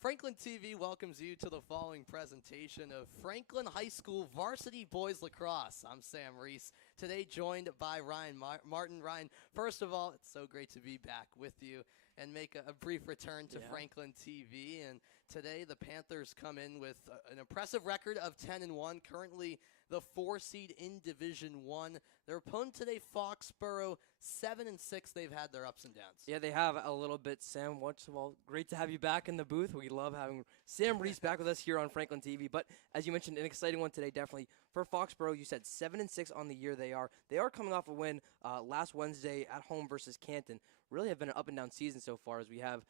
Franklin TV welcomes you to the following presentation of Franklin High School Varsity Boys Lacrosse. I'm Sam Reese, today joined by Ryan Martin. Ryan, first of all, it's so great to be back with you and make a brief return to Franklin TV. And today the Panthers come in with an impressive record of 10-1, currently the 4 seed in Division 1. Their opponent today, Foxborough, 7-6. They've had their ups and downs. Yeah, they have a little bit, Sam. First of all, great to have you back in the booth. We love having Sam Reese back with us here on Franklin TV. But as you mentioned, an exciting one today, definitely. For Foxborough, you said 7-6 on the year they are. They are coming off a win last Wednesday at home versus Canton. Really have been an up-and-down season so far, as we have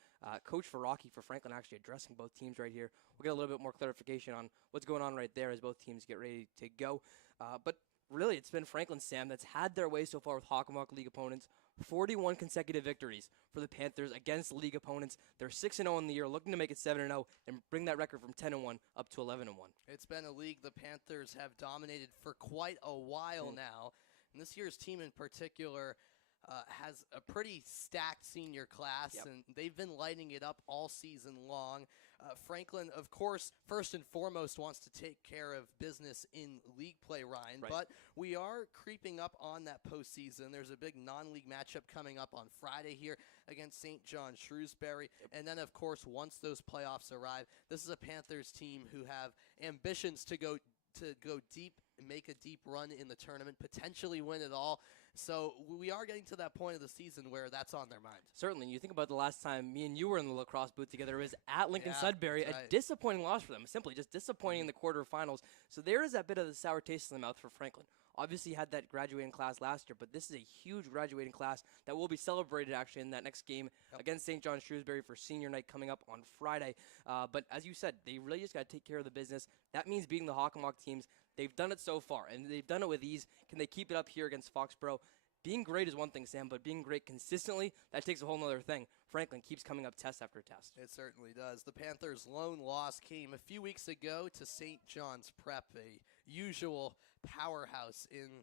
Coach Faraki for Franklin actually addressing both teams right here. We'll get a little bit more clarification on what's going on right there as both teams get ready to go. But really, it's been Franklin, Sam, that's had their way so far with Hockomock League opponents. 41 consecutive victories for the Panthers against league opponents. They're 6-0 in the year, looking to make it 7-0 and bring that record from 10-1 up to 11-1. It's been a league the Panthers have dominated for quite a while now. And this year's team in particular has a pretty stacked senior class, and they've been lighting it up all season long. Franklin, of course, first and foremost wants to take care of business in league play, Ryan, but we are creeping up on that postseason. There's a big non-league matchup coming up on Friday here against St. John Shrewsbury, and then, of course, once those playoffs arrive, this is a Panthers team who have ambitions to go deep and make a deep run in the tournament, potentially win it all. So we are getting to that point of the season where that's on their mind. Certainly. You think about the last time me and you were in the lacrosse booth together, it was at Lincoln Sudbury, a disappointing loss for them, simply just disappointing in the quarterfinals. So there is that bit of the sour taste in the mouth for Franklin. Obviously had that graduating class last year, but this is a huge graduating class that will be celebrated actually in that next game against St. John Shrewsbury for senior night coming up on Friday. But as you said, they really just got to take care of the business. That means beating the Hockomock teams. They've done it so far, and they've done it with ease. Can they keep it up here against Foxborough? Being great is one thing, Sam, but being great consistently, that takes a whole other thing. Franklin keeps coming up test after test. It certainly does. The Panthers' lone loss came a few weeks ago to St. John's Prep, a usual powerhouse in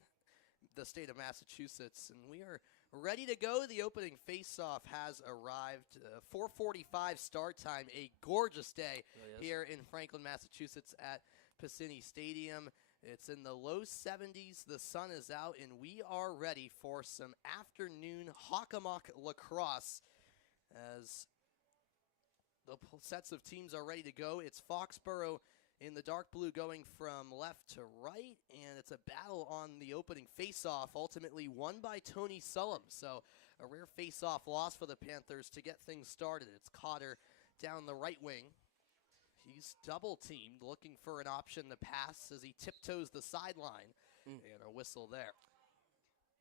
the state of Massachusetts, and we are ready to go. The opening face-off has arrived. 4:45 start time, a gorgeous day here in Franklin, Massachusetts at Piscini Stadium. It's in the low 70s. The sun is out, and we are ready for some afternoon Hockomock lacrosse as the sets of teams are ready to go. It's Foxborough in the dark blue going from left to right, and it's a battle on the opening face-off, ultimately won by Tony Sullum. So a rare face-off loss for the Panthers to get things started. It's Cotter down the right wing. He's double-teamed, looking for an option to pass as he tiptoes the sideline, and a whistle there.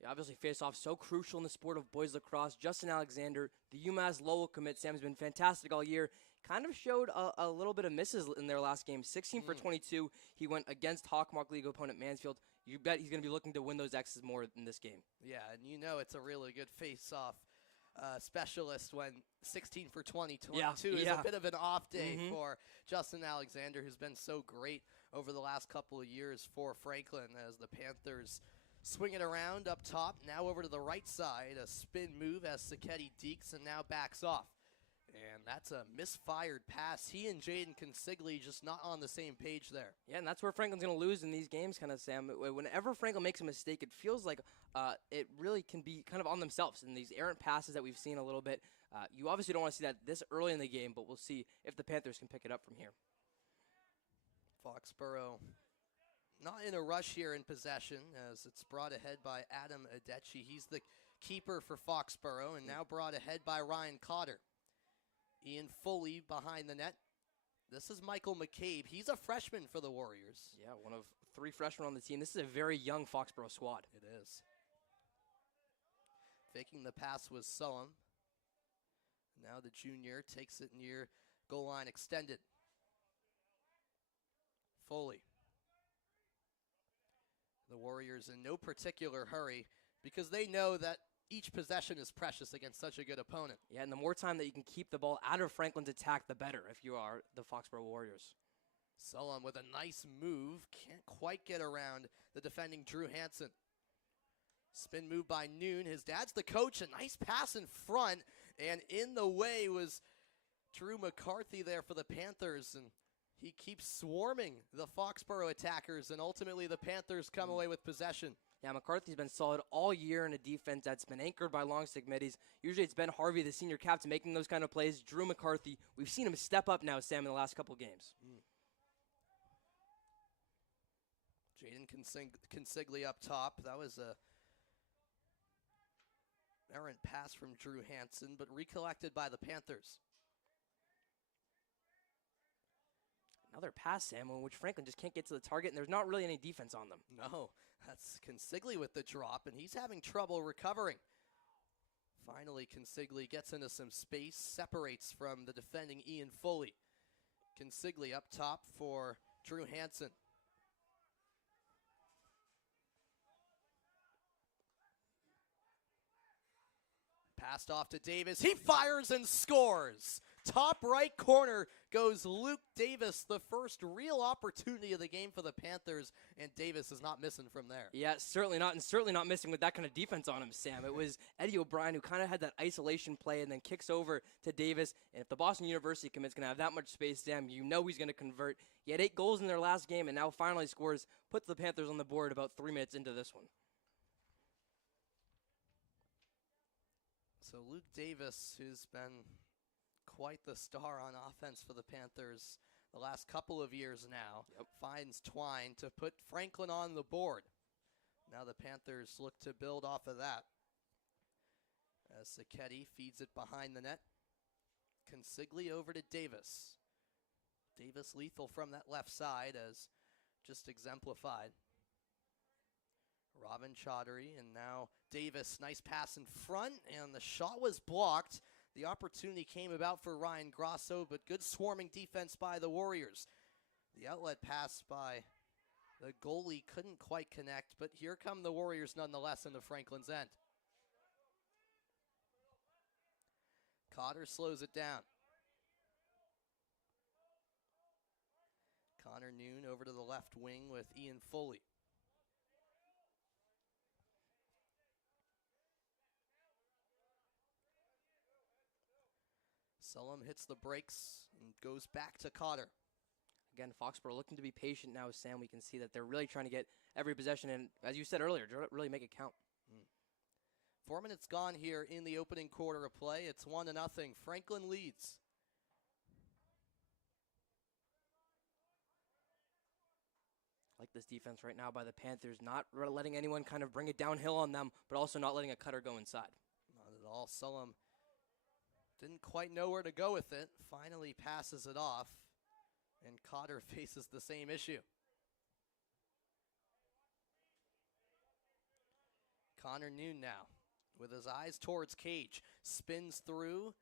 Yeah, obviously, face-off so crucial in the sport of boys lacrosse. Justin Alexander, the UMass Lowell commit, Sam, has been fantastic all year. Kind of showed a little bit of misses in their last game. 16 for 22. He went against Hockomock League opponent Mansfield. You bet he's going to be looking to win those X's more in this game. Yeah, and you know it's a really good face-off specialist when 16 for 22 is a bit of an off day for Justin Alexander, who's been so great over the last couple of years for Franklin as the Panthers swing it around up top. Now over to the right side, a spin move as Sacchetti dekes and now backs off. And that's a misfired pass. He and Jaden Consigli just not on the same page there. Yeah, and that's where Franklin's going to lose in these games, kind of, Sam. Whenever Franklin makes a mistake, it feels like it really can be kind of on themselves. And these errant passes that we've seen a little bit, you obviously don't want to see that this early in the game, but we'll see if the Panthers can pick it up from here. Foxborough not in a rush here in possession as it's brought ahead by Adam Adechi. He's the keeper for Foxborough and now brought ahead by Ryan Cotter. Ian Foley behind the net. This is Michael McCabe. He's a freshman for the Warriors. Yeah, one of 3 freshmen on the team. This is a very young Foxborough squad. It is. Faking the pass was Sullum. Now the junior takes it near goal line extended. Foley. The Warriors in no particular hurry because they know that each possession is precious against such a good opponent. Yeah, and the more time that you can keep the ball out of Franklin's attack, the better if you are the Foxborough Warriors. Sullum with a nice move. Can't quite get around the defending Drew Hansen. Spin move by Noon. His dad's the coach. A nice pass in front. And in the way was Drew McCarthy there for the Panthers, and he keeps swarming the Foxborough attackers, and ultimately the Panthers come away with possession. Yeah, McCarthy's been solid all year in a defense that's been anchored by long stick middies. Usually it's Ben Harvey, the senior captain, making those kind of plays. Drew McCarthy, we've seen him step up now, Sam, in the last couple games. Jaden Consigli up top. That was a errant pass from Drew Hansen, but recollected by the Panthers. Another pass, Sam, in which Franklin just can't get to the target, and there's not really any defense on them. No, that's Consigli with the drop, and he's having trouble recovering. Finally, Consigli gets into some space, separates from the defending Ian Foley. Consigli up top for Drew Hansen. Passed off to Davis. He fires and scores. Top right corner goes Luke Davis, the first real opportunity of the game for the Panthers, and Davis is not missing from there. Yeah, certainly not, and certainly not missing with that kind of defense on him, Sam. It was Eddie O'Brien who kind of had that isolation play and then kicks over to Davis, and if the Boston University commit's going to have that much space, Sam, you know he's going to convert. He had 8 goals in their last game, and now finally scores, puts the Panthers on the board about 3 minutes into this one. So Luke Davis, who's been quite the star on offense for the Panthers the last couple of years now, finds Twine to put Franklin on the board. Now the Panthers look to build off of that. As Sacchetti feeds it behind the net. Consigli over to Davis. Davis lethal from that left side as just exemplified. Robin Chaudhary, and now Davis, nice pass in front, and the shot was blocked. The opportunity came about for Ryan Grosso, but good swarming defense by the Warriors. The outlet pass by the goalie couldn't quite connect, but here come the Warriors nonetheless into Franklin's end. Cotter slows it down. Connor Noon over to the left wing with Ian Foley. Sullum hits the brakes and goes back to Cotter. Again, Foxborough looking to be patient now, Sam. We can see that they're really trying to get every possession in, as you said earlier, to really make it count. 4 minutes gone here in the opening quarter of play. It's 1-0. Franklin leads. Like this defense right now by the Panthers, not letting anyone kind of bring it downhill on them, but also not letting a cutter go inside. Not at all. Sullum didn't quite know where to go with it. Finally passes it off, and Cotter faces the same issue. Connor Noon now, with his eyes towards Cage, spins through,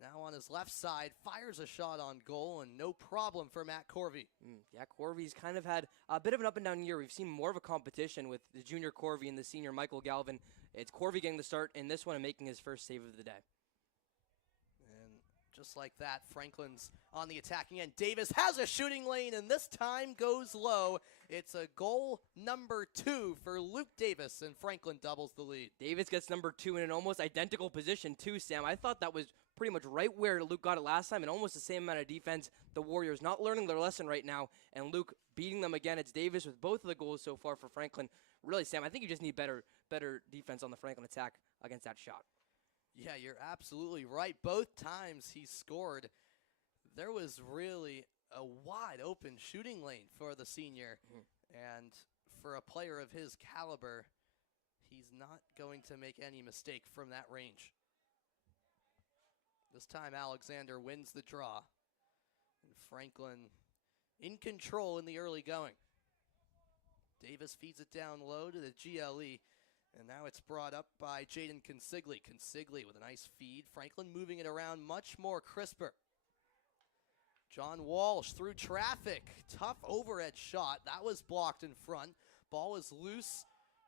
now on his left side, fires a shot on goal, and no problem for Matt Corvey. Yeah, Corvey's kind of had a bit of an up-and-down year. We've seen more of a competition with the junior Corvey and the senior Michael Galvin. It's Corvey getting the start in this one and making his first save of the day. Just like that, Franklin's on the attacking end. Davis has a shooting lane, and this time goes low. It's a goal number 2 for Luke Davis, and Franklin doubles the lead. Davis gets number 2 in an almost identical position too, Sam. I thought that was pretty much right where Luke got it last time, and almost the same amount of defense. The Warriors not learning their lesson right now, and Luke beating them again. It's Davis with both of the goals so far for Franklin. Really, Sam, I think you just need better defense on the Franklin attack against that shot. Yeah, you're absolutely right. Both times he scored, there was really a wide open shooting lane for the senior. And for a player of his caliber, he's not going to make any mistake from that range. This time Alexander wins the draw. And Franklin in control in the early going. Davis feeds it down low to the GLE. And now it's brought up by Jaden Consigli. Consigli with a nice feed. Franklin moving it around much more crisper. John Walsh through traffic. Tough overhead shot. That was blocked in front. Ball is loose,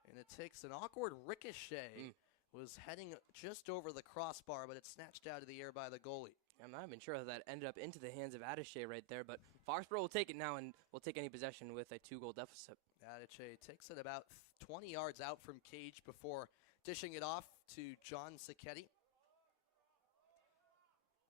and it takes an awkward ricochet. Was heading just over the crossbar, but it's snatched out of the air by the goalie. I'm not even sure how that ended up into the hands of Attaché right there, but Foxborough will take it now and will take any possession with a 2-goal deficit. Attaché takes it about 20 yards out from Cage before dishing it off to John Sacchetti.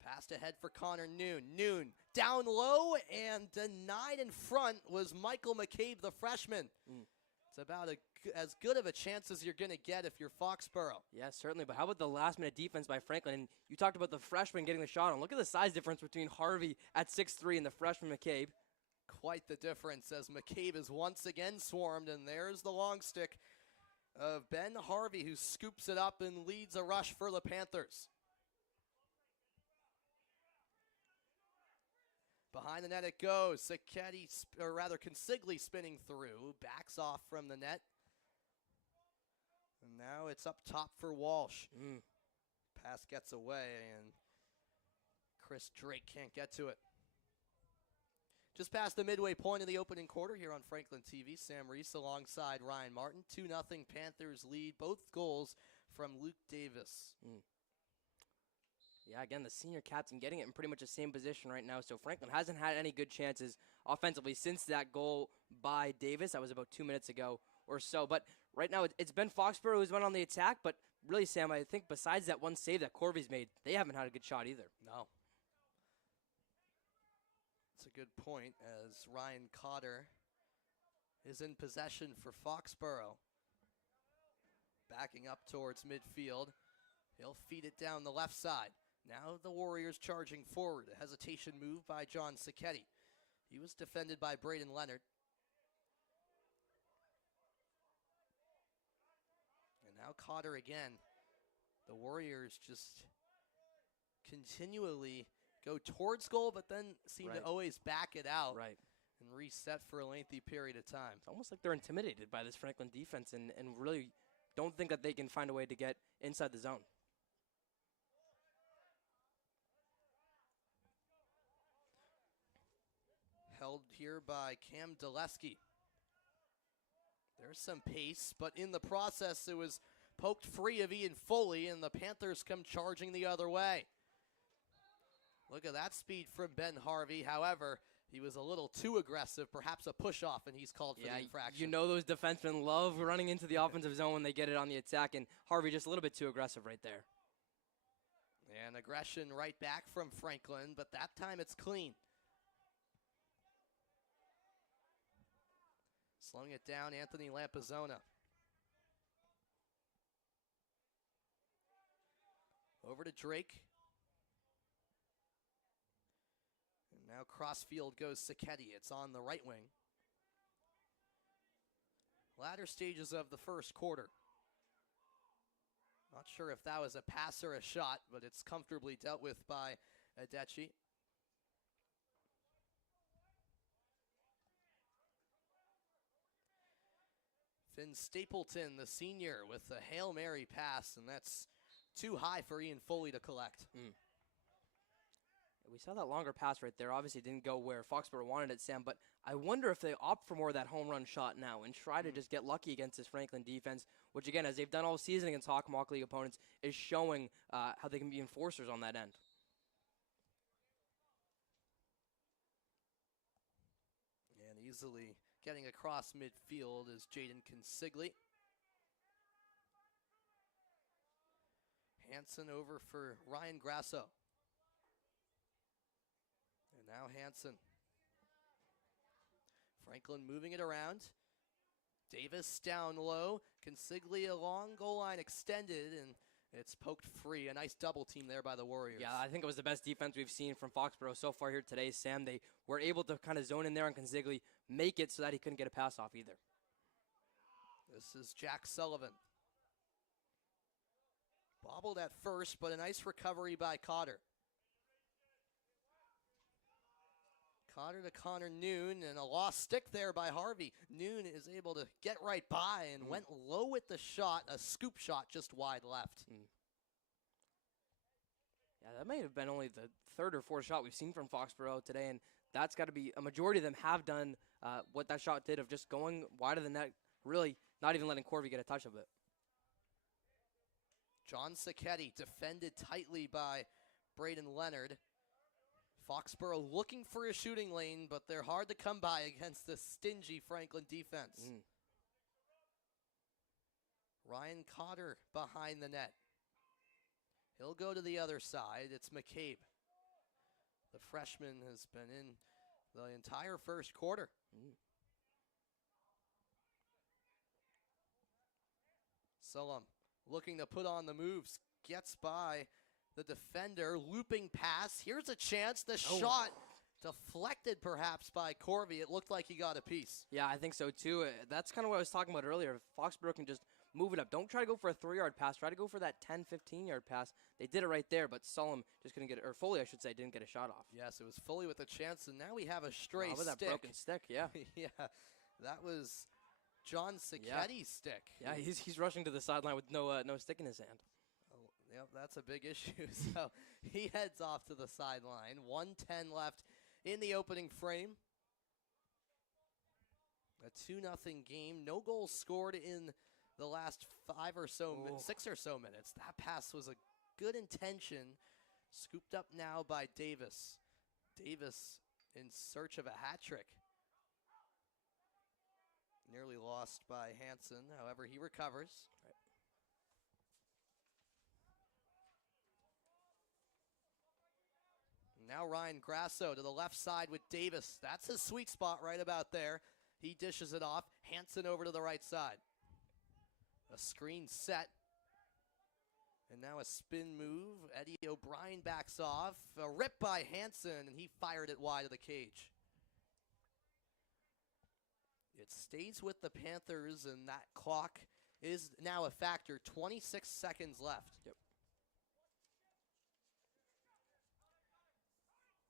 Passed ahead for Connor Noon. Noon down low and denied in front was Michael McCabe, the freshman. It's about as good of a chance as you're going to get if you're Foxborough. Yeah, certainly. But how about the last-minute defense by Franklin? And you talked about the freshman getting the shot on. Look at the size difference between Harvey at 6'3" and the freshman McCabe. Quite the difference as McCabe is once again swarmed, and there's the long stick of Ben Harvey, who scoops it up and leads a rush for the Panthers. Behind the net it goes. Sacchetti, or rather Consigli spinning through, backs off from the net. And now it's up top for Walsh. Pass gets away, and Chris Drake can't get to it. Just past the midway point of the opening quarter here on Franklin TV, Sam Reese alongside Ryan Martin. 2-0 Panthers lead, both goals from Luke Davis. Yeah, again, the senior captain getting it in pretty much the same position right now. So Franklin hasn't had any good chances offensively since that goal by Davis. That was about 2 minutes ago or so. But right now it's been Foxborough who's went on the attack. But really, Sam, I think besides that one save that Corvy's made, they haven't had a good shot either. No. That's a good point as Ryan Cotter is in possession for Foxborough. Backing up towards midfield. He'll feed it down the left side. Now the Warriors charging forward. A hesitation move by John Sacchetti. He was defended by Braden Leonard. And now Cotter again. The Warriors just continually go towards goal, but then seem to always back it out and reset for a lengthy period of time. It's almost like they're intimidated by this Franklin defense and really don't think that they can find a way to get inside the zone. Held here by Cam Dulesky. There's some pace, but in the process it was poked free of Ian Foley, and the Panthers come charging the other way. Look at that speed from Ben Harvey. However, he was a little too aggressive, perhaps a push-off, and he's called for the infraction. You know those defensemen love running into the offensive zone when they get it on the attack, and Harvey just a little bit too aggressive right there. And aggression right back from Franklin, but that time it's clean. Slowing it down, Anthony Lampazona. Over to Drake. And now crossfield goes Sacchetti. It's on the right wing. Latter stages of the first quarter. Not sure if that was a pass or a shot, but it's comfortably dealt with by Adechi. Finn Stapleton, the senior, with a Hail Mary pass, and that's too high for Ian Foley to collect. We saw that longer pass right there. Obviously didn't go where Foxborough wanted it, Sam, but I wonder if they opt for more of that home run shot now and try to just get lucky against this Franklin defense, which again, as they've done all season against Hawk League opponents, is showing how they can be enforcers on that end. And easily getting across midfield is Jaden Consigli. Hansen over for Ryan Grasso. And now Hansen. Franklin moving it around. Davis down low. Consigli along goal line extended, and it's poked free. A nice double team there by the Warriors. Yeah, I think it was the best defense we've seen from Foxborough so far here today, Sam. They were able to kind of zone in there on Consigli, make it so that he couldn't get a pass off either. This is Jack Sullivan. Bobbled at first, but a nice recovery by Cotter. Cotter to Connor Noon, and a lost stick there by Harvey. Noon is able to get right by and went low with the shot, a scoop shot just wide left. Yeah, that may have been only the third or fourth shot we've seen from Foxborough today, and that's got to be a majority of them have done what that shot did of just going wide of the net, really not even letting Corvey get a touch of it. John Sacchetti defended tightly by Braden Leonard. Foxborough looking for a shooting lane, but they're hard to come by against this stingy Franklin defense. Ryan Cotter behind the net. He'll go to the other side. It's McCabe. The freshman has been in the entire first quarter. Solom looking to put on the moves, gets by the defender, looping pass. Here's a chance. The shot deflected perhaps by Corby. It looked like he got a piece. Yeah, I think so too. That's kind of what I was talking about earlier. If Foxborough can just move it up. Don't try to go for a 3-yard pass. Try to go for that 10, 15-yard pass. They did it right there, but Solom just couldn't get it, or Foley, I should say, didn't get a shot off. Yes, it was Foley with a chance, and now we have a stray with stick. that broken stick, yeah. Yeah, that was John Sacchetti's stick. Yeah, he's rushing to the sideline with no stick in his hand. Oh, yep, that's a big issue. So he heads off to the sideline. 1:10 left in the opening frame. A 2-0 game. No goals scored in the last 6 or so minutes. That pass was a good intention. Scooped up now by Davis. Davis in search of a hat trick. Nearly lost by Hansen. However, he recovers. Now Ryan Grasso to the left side with Davis. That's his sweet spot right about there. He dishes it off. Hansen over to the right side. A screen set. And now a spin move. Eddie O'Brien backs off. A rip by Hansen, and he fired it wide of the cage. It stays with the Panthers, and that clock is now a factor. 26 seconds left. Yep.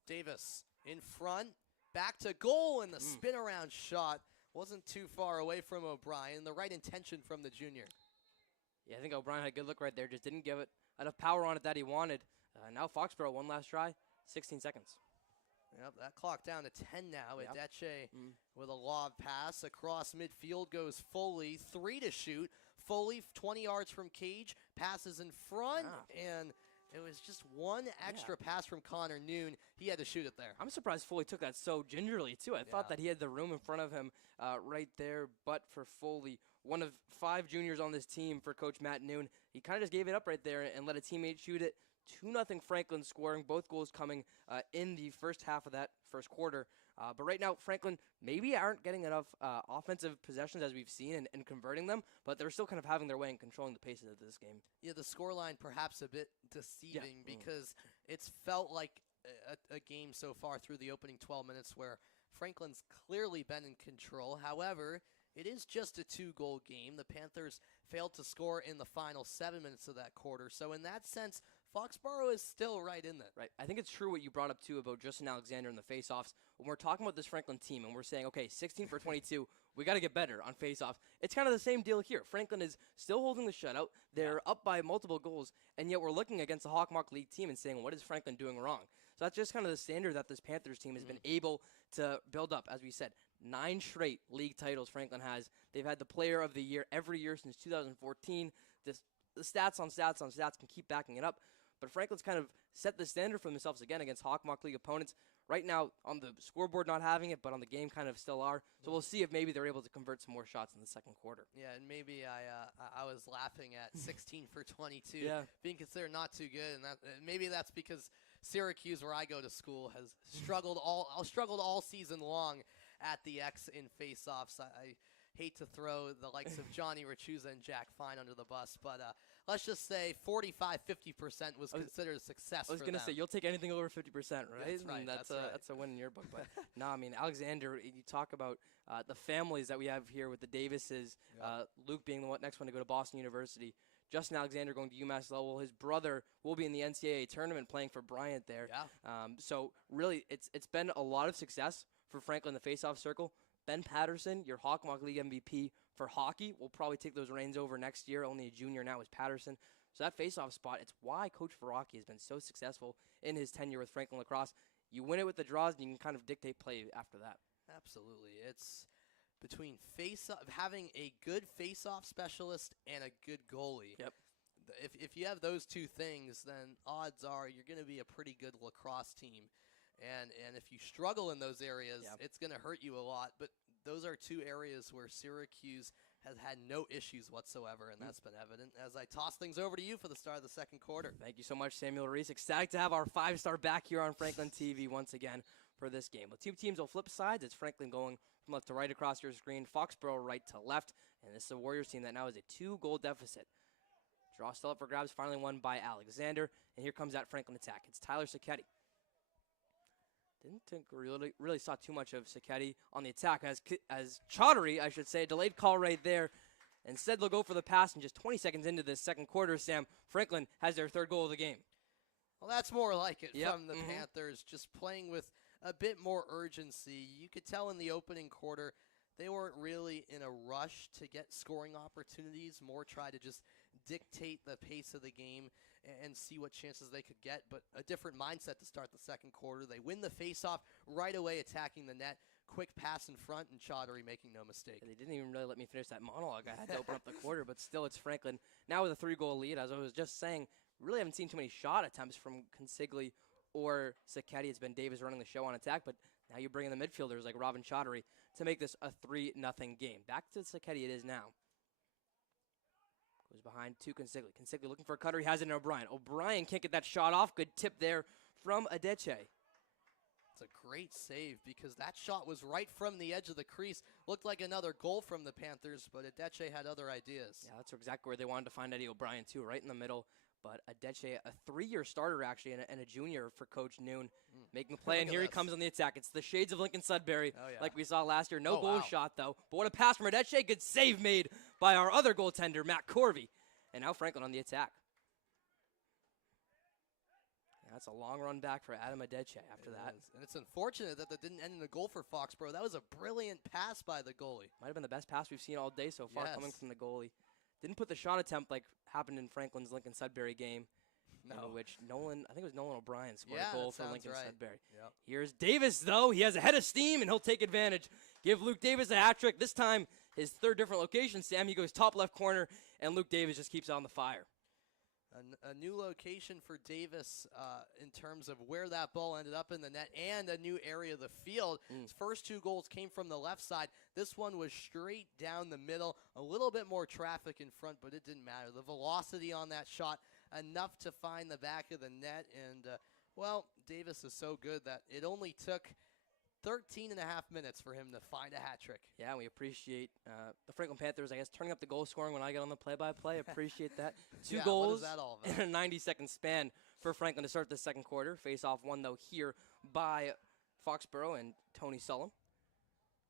Davis in front, back to goal, and the spin around shot wasn't too far away from O'Brien. The right intention from the junior. Yeah, I think O'Brien had a good look right there. Just didn't give it enough power on it that he wanted. Now Foxborough, one last try, 16 seconds. Yep, that clock down to 10 now. Yep. Adeche with a lob pass across midfield goes Foley, 3 to shoot. Foley 20 yards from cage, passes in front, and it was just one extra pass from Connor Noon. He had to shoot it there. I'm surprised Foley took that so gingerly, too. I thought that he had the room in front of him right there. But for Foley, one of 5 juniors on this team for Coach Matt Noon, he kind of just gave it up right there and let a teammate shoot it. 2-0 Franklin scoring, both goals coming in the first half of that first quarter. But right now, Franklin maybe aren't getting enough offensive possessions as we've seen and converting them, but they're still kind of having their way and controlling the pace of this game. Yeah, the scoreline perhaps a bit deceiving because it's felt like a game so far through the opening 12 minutes where Franklin's clearly been in control. However, it is just a 2-goal game. The Panthers failed to score in the final 7 minutes of that quarter. So in that sense, Foxborough is still right in it. Right. I think it's true what you brought up, too, about Justin Alexander and the faceoffs. When we're talking about this Franklin team and we're saying, okay, 16 for 22, we got to get better on faceoffs. It's kind of the same deal here. Franklin is still holding the shutout. They're up by multiple goals, and yet we're looking against a Hawkmark League team and saying, what is Franklin doing wrong? So that's just kind of the standard that this Panthers team has been able to build up. As we said, 9 straight league titles Franklin has. They've had the player of the year every year since 2014. The stats on stats on stats can keep backing it up. But Franklin's kind of set the standard for themselves again against Hawkmark League opponents. Right now, on the scoreboard not having it, but on the game kind of still are. So we'll see if maybe they're able to convert some more shots in the second quarter. Yeah, and maybe I was laughing at 16 for 22 being considered not too good, and maybe that's because Syracuse, where I go to school, has struggled all season long at the X in faceoffs. I hate to throw the likes of Johnny Rachuza and Jack Fine under the bus, but let's just say 45-50% was considered a success for them. I was going to say, you'll take anything over 50%, right? That's right. And that's a win in your book. But no, I mean, Alexander, you talk about the families that we have here with the Davises, Luke being the next one to go to Boston University, Justin Alexander going to UMass Lowell. His brother will be in the NCAA tournament playing for Bryant there. Yeah. So really, it's been a lot of success for Franklin in the faceoff circle. Ben Patterson, your Hawkmark League MVP for hockey, will probably take those reins over next year. Only a junior now is Patterson. So that faceoff spot, it's why Coach Faraki has been so successful in his tenure with Franklin Lacrosse. You win it with the draws, and you can kind of dictate play after that. Absolutely. It's between having a good faceoff specialist and a good goalie. Yep. If you have those two things, then odds are you're going to be a pretty good lacrosse team. And if you struggle in those areas, it's going to hurt you a lot. But those are two areas where Syracuse has had no issues whatsoever, and that's been evident as I toss things over to you for the start of the second quarter. Thank you so much, Samuel Reese. Ecstatic to have our 5-star back here on Franklin TV once again for this game. Well, two teams will flip sides. It's Franklin going from left to right across your screen, Foxborough right to left, and this is a Warriors team that now has a 2-goal deficit. Draw still up for grabs, finally won by Alexander, and here comes that Franklin attack. It's Tyler Sacchetti. Didn't think really saw too much of Sacchetti on the attack as Chaudhary, I should say, delayed call right there. Instead, they'll go for the pass, and just 20 seconds into this second quarter, Sam, Franklin has their 3rd goal of the game. Well, that's more like it from the Panthers, just playing with a bit more urgency. You could tell in the opening quarter they weren't really in a rush to get scoring opportunities, more try to just dictate the pace of the game and see what chances they could get, but a different mindset to start the second quarter. They win the faceoff right away, attacking the net. Quick pass in front, and Chaudhary making no mistake. They didn't even really let me finish that monologue. I had to open up the quarter, but still it's Franklin. Now with a 3-goal lead, as I was just saying, really haven't seen too many shot attempts from Consigli or Sacchetti. It's been Davis running the show on attack, but now you bring in the midfielders like Robin Chaudhary to make this a 3-0 game. Back to Sacchetti it is now. Goes behind to Consigli. Consigli looking for a cutter. He has it in O'Brien. O'Brien can't get that shot off. Good tip there from Adeche. It's a great save because that shot was right from the edge of the crease. Looked like another goal from the Panthers, but Adeche had other ideas. Yeah, that's exactly where they wanted to find Eddie O'Brien, too, right in the middle. But Adeche, a 3-year starter, actually, and a junior for Coach Noon, making a play, and here he comes on the attack. It's the shades of Lincoln Sudbury, like we saw last year. No goal shot, though. But what a pass from Adeche. Good save made by our other goaltender, Matt Corvey. And now Franklin on the attack. That's a long run back for Adam Adeche after that. And it's unfortunate that didn't end in a goal for Foxborough. That was a brilliant pass by the goalie. Might have been the best pass we've seen all day so far coming from the goalie. Didn't put the shot attempt like happened in Franklin's Lincoln Sudbury game. In which Nolan, I think it was Nolan O'Brien scored a goal for Lincoln Sudbury. Yep. Here's Davis, though. He has a head of steam, and he'll take advantage. Give Luke Davis a hat trick. This time, his 3rd different location. Sam, he goes top left corner, and Luke Davis just keeps on the fire. A new location for Davis in terms of where that ball ended up in the net and a new area of the field. His first 2 goals came from the left side. This one was straight down the middle. A little bit more traffic in front, but it didn't matter. The velocity on that shot, enough to find the back of the net. And, well, Davis is so good that it only took 13 and a half minutes for him to find a hat trick. Yeah, we appreciate the Franklin Panthers, I guess, turning up the goal scoring when I get on the play-by-play. Appreciate that. 2 goals in a 90-second span for Franklin to start the second quarter. Face-off one, though, here by Foxborough and Tony Sullum.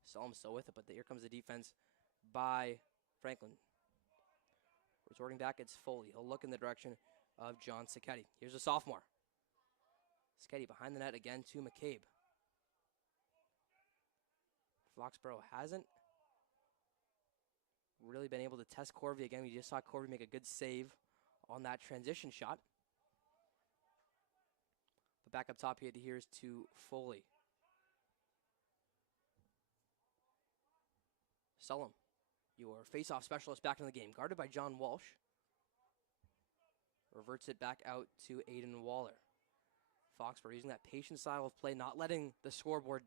Sullum's still with it, but here comes the defense by Franklin. Resorting back, it's Foley. He'll look in the direction of John Sacchetti. Here's a sophomore. Sacchetti behind the net again to McCabe. Foxborough hasn't really been able to test Corvey again. We just saw Corvey make a good save on that transition shot. But back up top here, here's to Foley. Sullum, your face-off specialist back in the game. Guarded by John Walsh. Reverts it back out to Aiden Waller. Foxborough using that patient style of play, not letting the scoreboard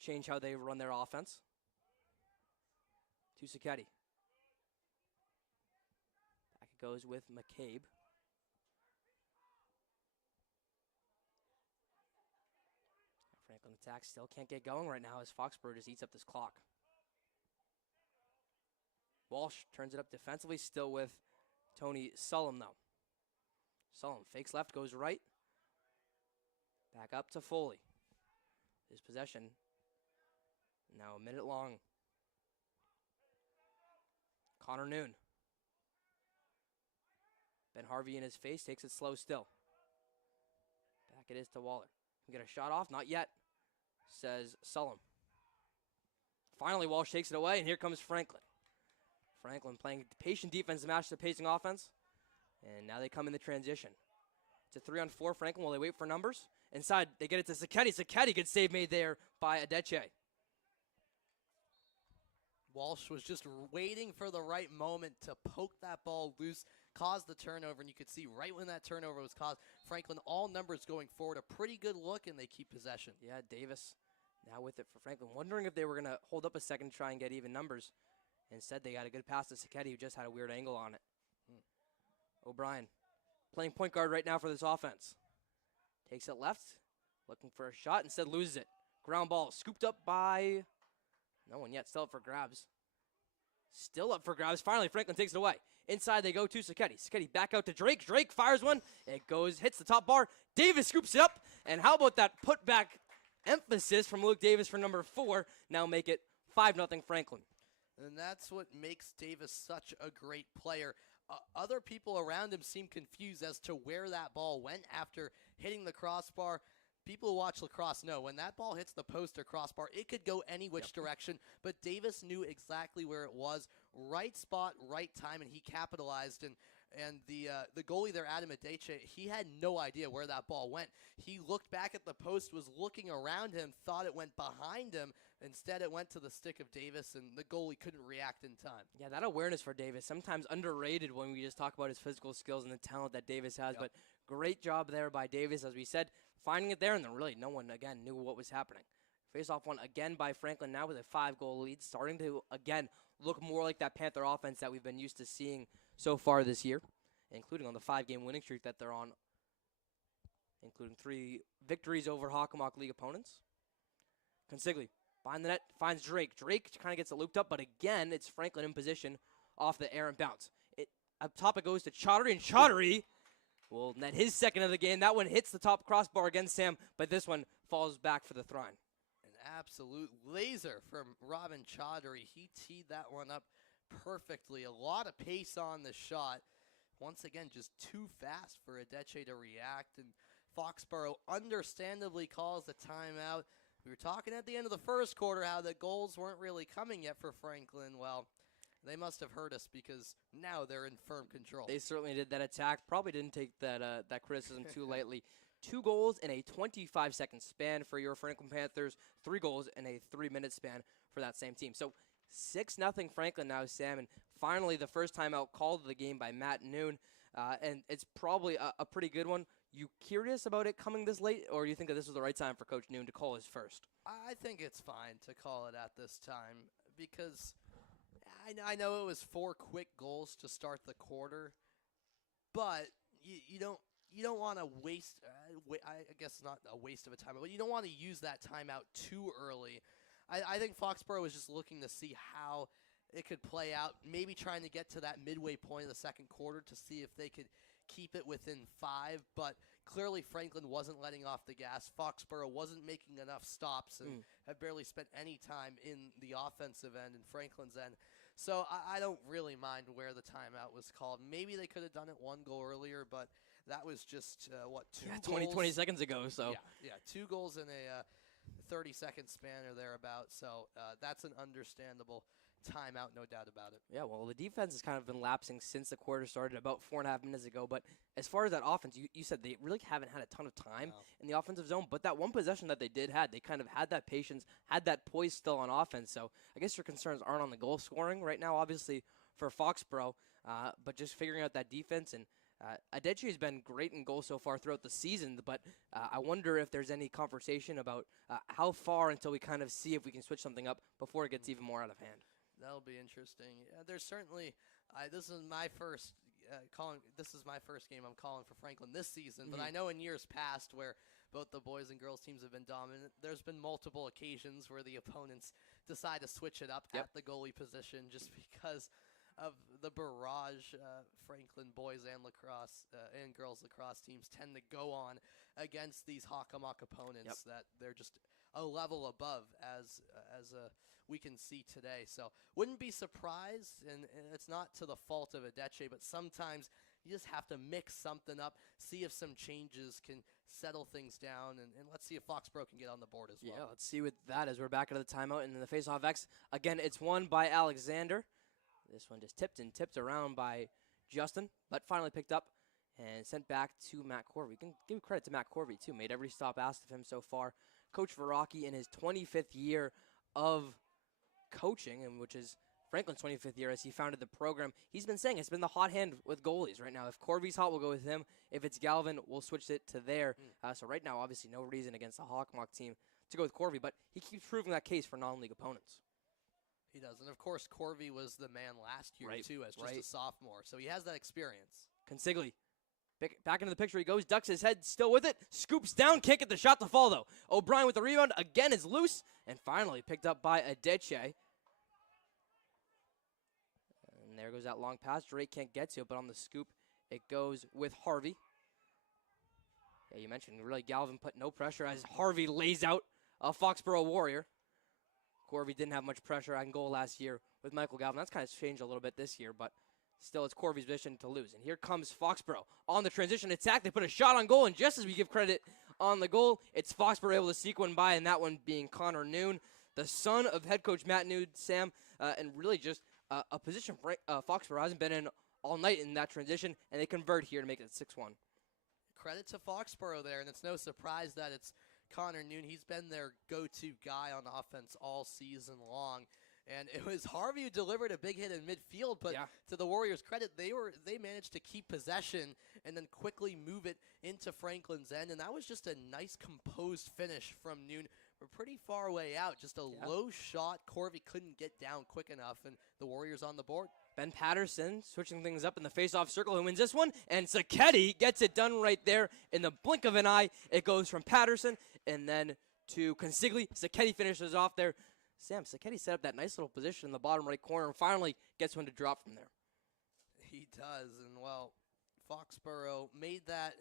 change how they run their offense. To Sacchetti. Back it goes with McCabe. Franklin attack still can't get going right now as Foxborough just eats up this clock. Walsh turns it up defensively, still with Tony Sullum, though. Sullum fakes left, goes right. Back up to Foley. His possession now a minute long. Connor Noon. Ben Harvey in his face, takes it slow still. Back it is to Waller. Can we get a shot off? Not yet, says Sullum. Finally, Walsh takes it away, and here comes Franklin. Franklin playing patient defense to match the pacing offense. And now they come in the transition. It's a 3-on-4 Franklin while they wait for numbers. Inside, they get it to Sacchetti. Sacchetti, good save made there by Adeche. Walsh was just waiting for the right moment to poke that ball loose, cause the turnover, and you could see right when that turnover was caused, Franklin, all numbers going forward, a pretty good look, and they keep possession. Yeah, Davis now with it for Franklin. Wondering if they were going to hold up a second to try and get even numbers. Instead, they got a good pass to Sacchetti, who just had a weird angle on it. O'Brien playing point guard right now for this offense. Takes it left, looking for a shot, instead loses it. Ground ball scooped up by no one yet, still up for grabs. Still up for grabs. Finally, Franklin takes it away. Inside they go to Sacchetti. Sacchetti back out to Drake. Drake fires one. It goes, hits the top bar. Davis scoops it up. And how about that putback emphasis from Luke Davis for number 4? Now make it 5-0 Franklin. And that's what makes Davis such a great player. Other people around him seem confused as to where that ball went after hitting the crossbar. People who watch lacrosse know when that ball hits the post or crossbar, it could go any which direction, but Davis knew exactly where it was. Right spot, right time, and he capitalized. And the goalie there, Adam Adeche, he had no idea where that ball went. He looked back at the post, was looking around him, thought it went behind him. Instead, it went to the stick of Davis, and the goalie couldn't react in time. Yeah, that awareness for Davis, sometimes underrated when we just talk about his physical skills and the talent that Davis has, but great job there by Davis, as we said, finding it there, and then really no one, again, knew what was happening. Face-off one again by Franklin now with a 5-goal lead, starting to, again, look more like that Panther offense that we've been used to seeing so far this year, including on the 5-game winning streak that they're on, including 3 victories over Hockomock League opponents. Consigli behind the net, finds Drake. Drake kind of gets it looped up, but again, it's Franklin in position off the errant bounce. Up top it goes to Chaudhary, and Chaudhary will net his second of the game. That one hits the top crossbar against Sam, but this one falls back for the throw-in. An absolute laser from Robin Chaudhary. He teed that one up perfectly. A lot of pace on the shot. Once again, just too fast for Adeche to react, and Foxborough understandably calls the timeout. We were talking at the end of the first quarter how the goals weren't really coming yet for Franklin. Well, they must have heard us because now they're in firm control. They certainly did. That attack probably didn't take that criticism too lightly. 2 goals in a 25-second span for your Franklin Panthers. 3 goals in a 3-minute span for that same team. So 6-0 Franklin now, Sam, and finally the first time out called of the game by Matt Noon. And it's probably a pretty good one. You curious about it coming this late, or you think that this was the right time for Coach Noon to call his first? I think it's fine to call it at this time because I know it was 4 quick goals to start the quarter, but you don't want to waste. I guess it's not a waste of a timeout, but you don't want to use that timeout too early. I think Foxborough was just looking to see how it could play out, maybe trying to get to that midway point of the second quarter to see if they could keep it within 5, but clearly Franklin wasn't letting off the gas. Foxborough wasn't making enough stops and have barely spent any time in the offensive end and Franklin's end. So I don't really mind where the timeout was called. Maybe they could have done it 1 goal earlier, but that was just, 2 goals? 20 seconds ago. So Yeah, 2 goals in a 30-second span or thereabouts. So that's an understandable timeout, no doubt about it. Yeah, well, the defense has kind of been lapsing since the quarter started about 4.5 minutes ago. But as far as that offense, you said they really haven't had a ton of time in the offensive zone. But that one possession that they did had, they kind of had that patience, had that poise still on offense. So I guess your concerns aren't on the goal scoring right now, obviously, for Foxborough, but just figuring out that defense. And Adeche has been great in goals so far throughout the season, but I wonder if there's any conversation about how far until we kind of see if we can switch something up before it gets even more out of hand. That'll be interesting. There's certainly this is my first This is my first game I'm calling for Franklin this season. But I know in years past where both the boys and girls teams have been dominant, there's been multiple occasions where the opponents decide to switch it up at the goalie position just because of the barrage Franklin boys and lacrosse and girls lacrosse teams tend to go on against these Hockomock opponents that they're just a level above as we can see today. So wouldn't be surprised, and it's not to the fault of Adeche, but sometimes you just have to mix something up, see if some changes can settle things down, and let's see if Foxborough can get on the board as well. Yeah, let's see with that as we're back out of the timeout. And then the face-off X, again, it's won by Alexander. This one just tipped around by Justin, but finally picked up and sent back to Matt Corvey. We can give credit to Matt Corvey, too. Made every stop asked of him so far. Coach Verrocki in his 25th year of coaching, and which is Franklin's 25th year as he founded the program. He's been saying it's been the hot hand with goalies right now. If Corvey's hot, we'll go with him. If it's Galvin, we'll switch it to there. So right now, obviously, no reason against the Hockomock team to go with Corvey, but he keeps proving that case for non-league opponents. He does. And, of course, Corvey was the man last year, Right, too, as just right. a sophomore. So he has that experience. Consigli. Back into the picture he goes, ducks his head, still with it, scoops down, can't get the shot to fall, though. O'Brien with the rebound, again is loose, and finally picked up by Adeche. And there goes that long pass. Drake can't get to it, but on the scoop, it goes with Harvey. Yeah, you mentioned really Galvin put no pressure as Harvey lays out a Foxborough Warrior. Corvey didn't have much pressure on goal last year with Michael Galvin. That's kind of changed a little bit this year, but still it's Corvey's mission to lose. And here comes Foxborough on the transition attack. They put a shot on goal, and just as we give credit on the goal, it's Foxborough able to sneak one by, and that one being Connor Noon, the son of head coach Matt Noon, Sam, and really just a position Foxborough hasn't been in all night in that transition, and they convert here to make it 6-1. Credit to Foxborough there, and it's no surprise that it's Connor Noon. He's been their go-to guy on offense all season long. And it was Harvey who delivered a big hit in midfield, but to the Warriors' credit, they managed to keep possession and then quickly move it into Franklin's end, and that was just a nice composed finish from Noon. We're pretty far away out, just a low shot. Corvey couldn't get down quick enough, and the Warriors on the board. Ben Patterson switching things up in the face-off circle who wins this one, and Sacchetti gets it done right there in the blink of an eye. It goes from Patterson and then to Consigli. Sacchetti finishes off there. Sam, Sacchetti set up that nice little position in the bottom right corner and finally gets one to drop from there. He does, and well, Foxborough made that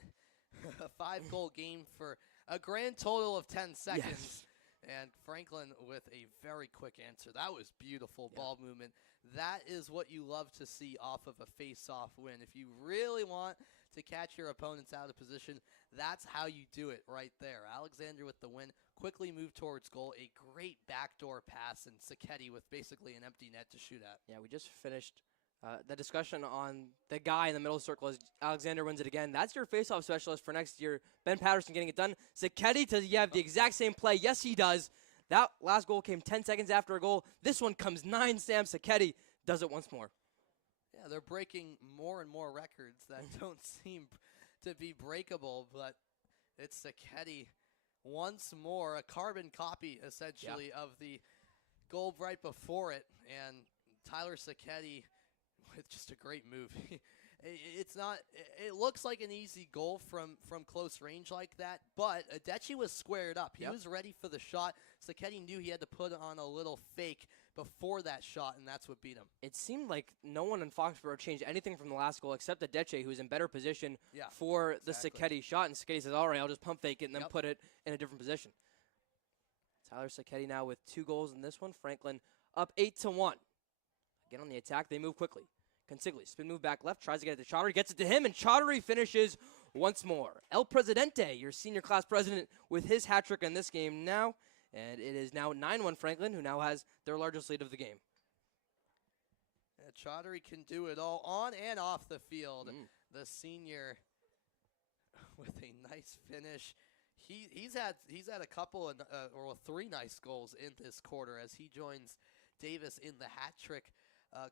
a 5-goal game for a grand total of 10 seconds. Yes. And Franklin with a very quick answer. That was beautiful ball movement. That is what you love to see off of a face-off win. If you really want to catch your opponents out of position, that's how you do it right there. Alexander with the win, quickly moved towards goal. A great backdoor pass, and Sacchetti with basically an empty net to shoot at. Yeah, we just finished the discussion on the guy in the middle circle as Alexander wins it again. That's your face-off specialist for next year. Ben Patterson getting it done. Sacchetti, does he have the exact same play? Yes, he does. That last goal came 10 seconds after a goal. This one comes 9. Sam Sacchetti does it once more. Yeah, they're breaking more and more records that don't seem to be breakable, but it's Sacchetti once more, a carbon copy, essentially, of the goal right before it, and Tyler Sacchetti with just a great move. It looks like an easy goal from close range like that, but Adechi was squared up. He was ready for the shot. Sacchetti knew he had to put on a little fake before that shot, and that's what beat him. It seemed like no one in Foxborough changed anything from the last goal except Adeche, who was in better position for the Sacchetti shot, and Sacchetti says, all right, I'll just pump fake it and then put it in a different position. Tyler Sacchetti now with 2 goals in this one. Franklin up 8-1. Again on the attack, they move quickly. Consigli, spin move back left, tries to get it to Chaudhary, gets it to him, and Chaudhary finishes once more. El Presidente, your senior class president, with his hat trick in this game now, and it is now 9-1 Franklin, who now has their largest lead of the game. Yeah, Chaudhary can do it all on and off the field. The senior with a nice finish. He's had a couple of, or 3 nice goals in this quarter as he joins Davis in the hat trick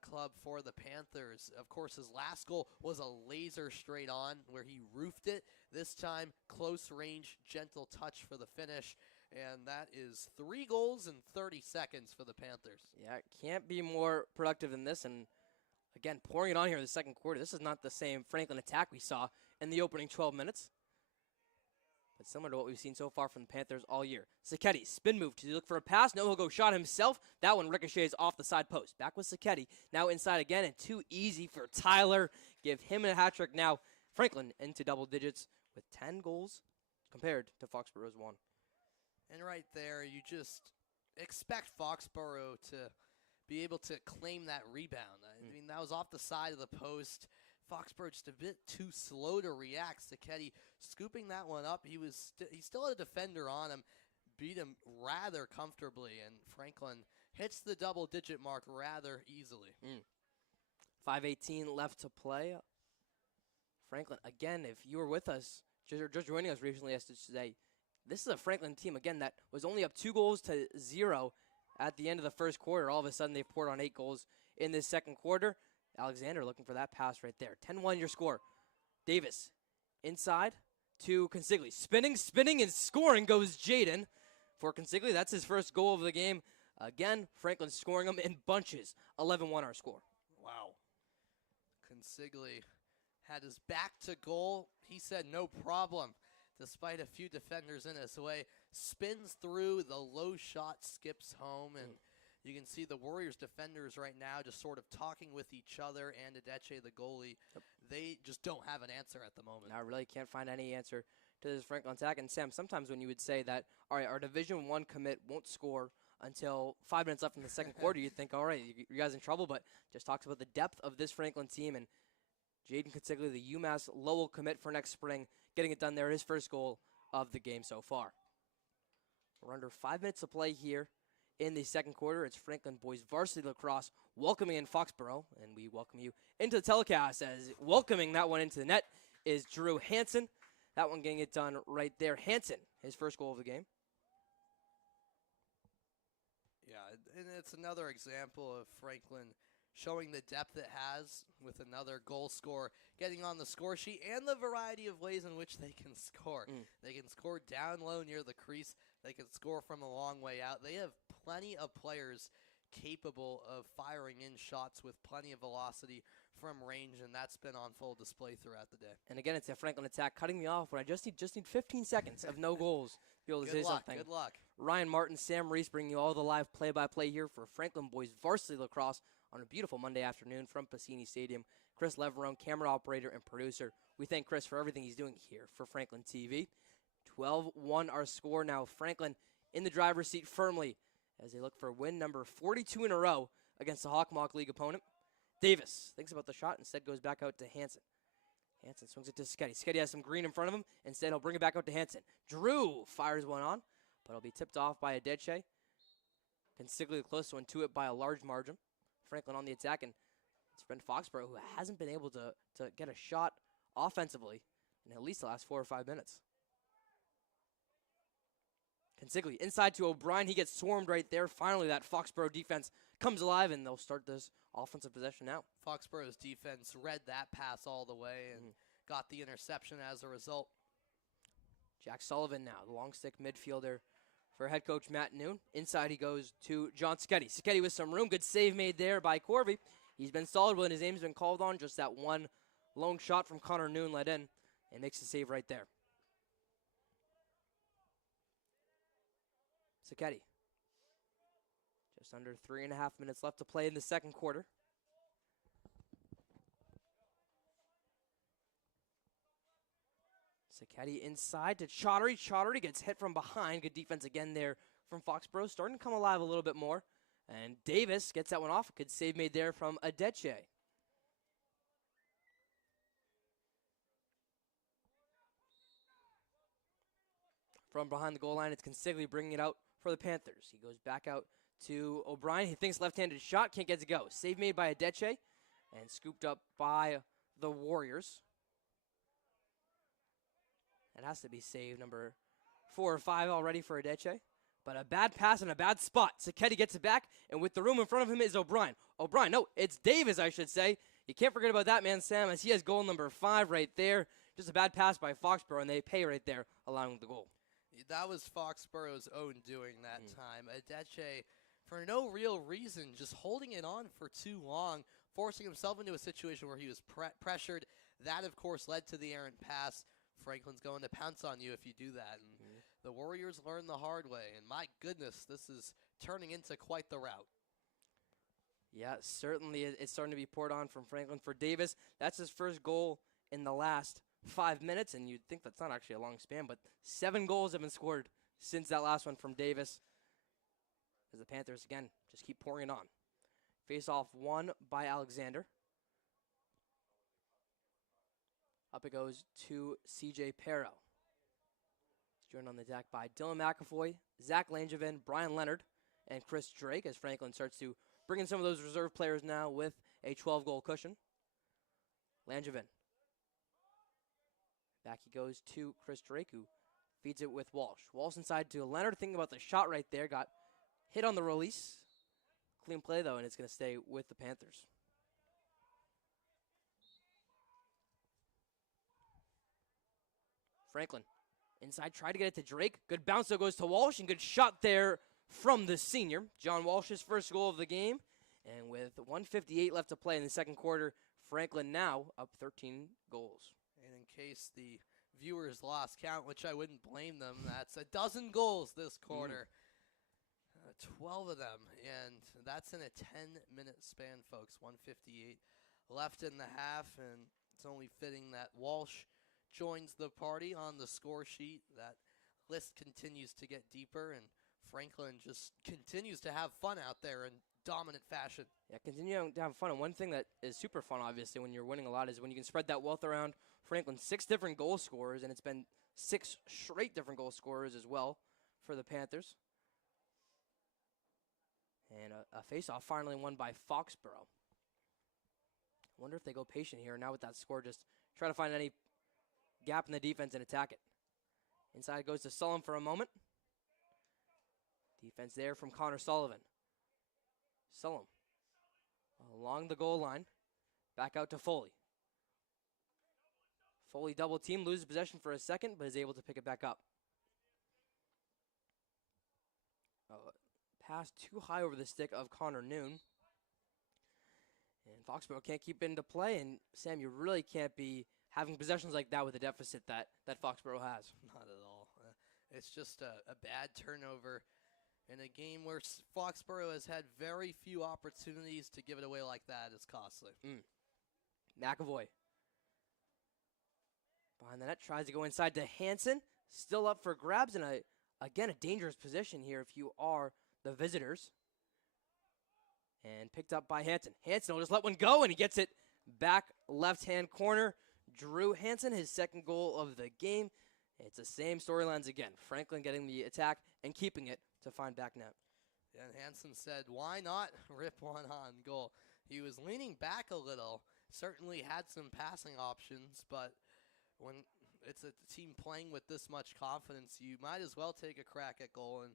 club for the Panthers. Of course, his last goal was a laser straight on where he roofed it. This time, close range, gentle touch for the finish. And that is 3 goals in 30 seconds for the Panthers. Yeah, can't be more productive than this. And again, pouring it on here in the second quarter. This is not the same Franklin attack we saw in the opening 12 minutes. But similar to what we've seen so far from the Panthers all year. Sacchetti, spin move to look for a pass. No, he'll go shot himself. That one ricochets off the side post. Back with Sacchetti. Now inside again, and too easy for Tyler. Give him a hat trick now. Franklin into double digits with 10 goals compared to Foxborough's 1. And right there, you just expect Foxborough to be able to claim that rebound. I mean, that was off the side of the post. Foxborough just a bit too slow to react. Sacchetti scooping that one up. He still had a defender on him, beat him rather comfortably, and Franklin hits the double-digit mark rather easily. 5:18 left to play. Franklin, again, if you were with us, just joining us recently yesterday, this is a Franklin team, again, that was only up 2-0 at the end of the first quarter. All of a sudden, they've poured on 8 goals in this second quarter. Alexander looking for that pass right there. 10-1 your score. Davis inside to Consigli. Spinning, and scoring goes Jaden for Consigli. That's his first goal of the game Again, Franklin scoring them in bunches. 11-1 our score. Wow. Consigli had his back to goal. He said no problem, despite a few defenders in his way. Spins through, the low shot skips home, and you can see the Warriors defenders right now just sort of talking with each other and Adeche, the goalie. Yep. They just don't have an answer at the moment. I really can't find any answer to this Franklin attack. And Sam, sometimes when you would say that, all right, our Division I commit won't score until 5 minutes left in the second quarter, you'd think, all right, you guys in trouble, but just talks about the depth of this Franklin team. And Jaden Consigli, the UMass Lowell commit for next spring, getting it done there, his first goal of the game so far. We're under 5 minutes to play here in the second quarter. It's Franklin boys varsity lacrosse welcoming in Foxborough, and we welcome you into the telecast as welcoming that one into the net is Drew Hansen. That one getting it done right there. Hansen, his first goal of the game. Yeah, and it's another example of Franklin showing the depth it has with another goal scorer getting on the score sheet and the variety of ways in which they can score. They can score down low near the crease. They can score from a long way out. They have plenty of players capable of firing in shots with plenty of velocity from range, and that's been on full display throughout the day. And again, it's a Franklin attack cutting me off when I just need 15 seconds of no goals to be able to say something. Good luck. Ryan Martin, Sam Reese bringing you all the live play-by-play here for Franklin boys varsity lacrosse on a beautiful Monday afternoon from Pacini Stadium. Chris Leverone, camera operator and producer. We thank Chris for everything he's doing here for Franklin TV. 12-1 our score now. Franklin in the driver's seat firmly as they look for win number 42 in a row against the Hawkmock League opponent. Davis thinks about the shot, instead goes back out to Hansen. Hansen swings it to Sketty. Sketty has some green in front of him. Instead, he'll bring it back out to Hansen. Drew fires one on, but it'll be tipped off by Adeche. Consigli the close one to it by a large margin. Franklin on the attack, and it's Brent Foxborough who hasn't been able to get a shot offensively in at least the last 4 or 5 minutes. Consigli inside to O'Brien. He gets swarmed right there. Finally, that Foxborough defense comes alive, and they'll start this offensive possession now. Foxborough's defense read that pass all the way and got the interception as a result. Jack Sullivan now, the long stick midfielder for head coach Matt Noon. Inside he goes to John Sketty. Sketty with some room. Good save made there by Corby. He's been solid when his name's been called on. Just that one lone shot from Connor Noon let in and makes the save right there. Sketty. Just under 3.5 minutes left to play in the second quarter. Sketty inside to Chaudhary. Chaudhary gets hit from behind. Good defense again there from Foxborough. Starting to come alive a little bit more. And Davis gets that one off. Good save made there from Adeche. From behind the goal line, it's Consigli bringing it out for the Panthers. He goes back out to O'Brien. He thinks left-handed shot. Can't get to go. Save made by Adeche and scooped up by the Warriors. It has to be save number 4 or 5 already for Adeche. But a bad pass and a bad spot. Sketty gets it back, and with the room in front of him is O'Brien. O'Brien, no, it's Davis, I should say. You can't forget about that man, Sam, as he has goal number 5 right there. Just a bad pass by Foxborough, and they pay right there, allowing the goal. That was Foxborough's own doing that time. Adeche, for no real reason, just holding it on for too long, forcing himself into a situation where he was pressured. That, of course, led to the errant pass. Franklin's going to pounce on you if you do that. And the Warriors learned the hard way. And my goodness, this is turning into quite the rout. Yeah, certainly it's starting to be poured on from Franklin for Davis. That's his first goal in the last 5 minutes, and you'd think that's not actually a long span, but 7 goals have been scored since that last one from Davis. As the Panthers, again, just keep pouring it on. Face-off won by Alexander. Up it goes to C.J. Perro. He's joined on the attack by Dylan McAvoy, Zach Langevin, Brian Leonard, and Chris Drake as Franklin starts to bring in some of those reserve players now with a 12-goal cushion. Langevin. Back he goes to Chris Drake, who feeds it with Walsh. Walsh inside to Leonard, thinking about the shot right there. Got hit on the release. Clean play, though, and it's going to stay with the Panthers. Franklin inside, tried to get it to Drake. Good bounce, though, goes to Walsh, and good shot there from the senior. John Walsh's first goal of the game. And with 1:58 left to play in the second quarter, Franklin now up 13 goals. And in case the viewers lost count, which I wouldn't blame them, that's a dozen goals this quarter. 12 of them, and that's in a 10-minute span, folks. 1:58 left in the half, and it's only fitting that Walsh joins the party on the score sheet. That list continues to get deeper, and Franklin just continues to have fun out there in dominant fashion. Yeah, continuing to have fun. And one thing that is super fun, obviously, when you're winning a lot is when you can spread that wealth around. Franklin, 6 different goal scorers, and it's been 6 straight different goal scorers as well for the Panthers. And a face-off finally won by Foxborough. I wonder if they go patient here. Now with that score, just try to find any gap in the defense and attack it. Inside goes to Sullivan for a moment. Defense there from Connor Sullivan. Sullivan along the goal line. Back out to Foley. Foley double team, loses possession for a second, but is able to pick it back up. Pass too high over the stick of Connor Noon. And Foxborough can't keep it into play, and Sam, you really can't be having possessions like that with the deficit that Foxborough has. Not at all. It's just a bad turnover in a game where Foxborough has had very few opportunities to give it away like that. Is costly. McAvoy. Behind the net, tries to go inside to Hansen. Still up for grabs, and again, a dangerous position here if you are the visitors. And picked up by Hansen. Hansen will just let one go, and he gets it back left-hand corner. Drew Hansen, his second goal of the game. It's the same storylines again. Franklin getting the attack and keeping it to find back net. And Hansen said, why not rip one on goal? He was leaning back a little, certainly had some passing options, but when it's a team playing with this much confidence, you might as well take a crack at goal, and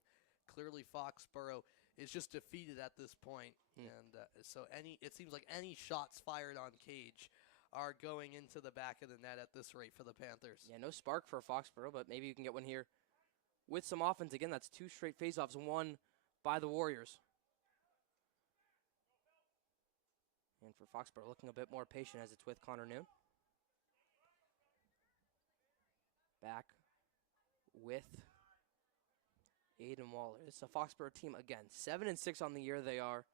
clearly Foxborough is just defeated at this point. And so it seems like any shots fired on Cage are going into the back of the net at this rate for the Panthers. Yeah, no spark for Foxborough, but maybe you can get one here with some offense. Again, that's 2 straight faceoffs won by the Warriors. And for Foxborough, looking a bit more patient as it's with Connor Noon. Back with Aiden Waller. It's a Foxborough team again. 7-6 on the year they are.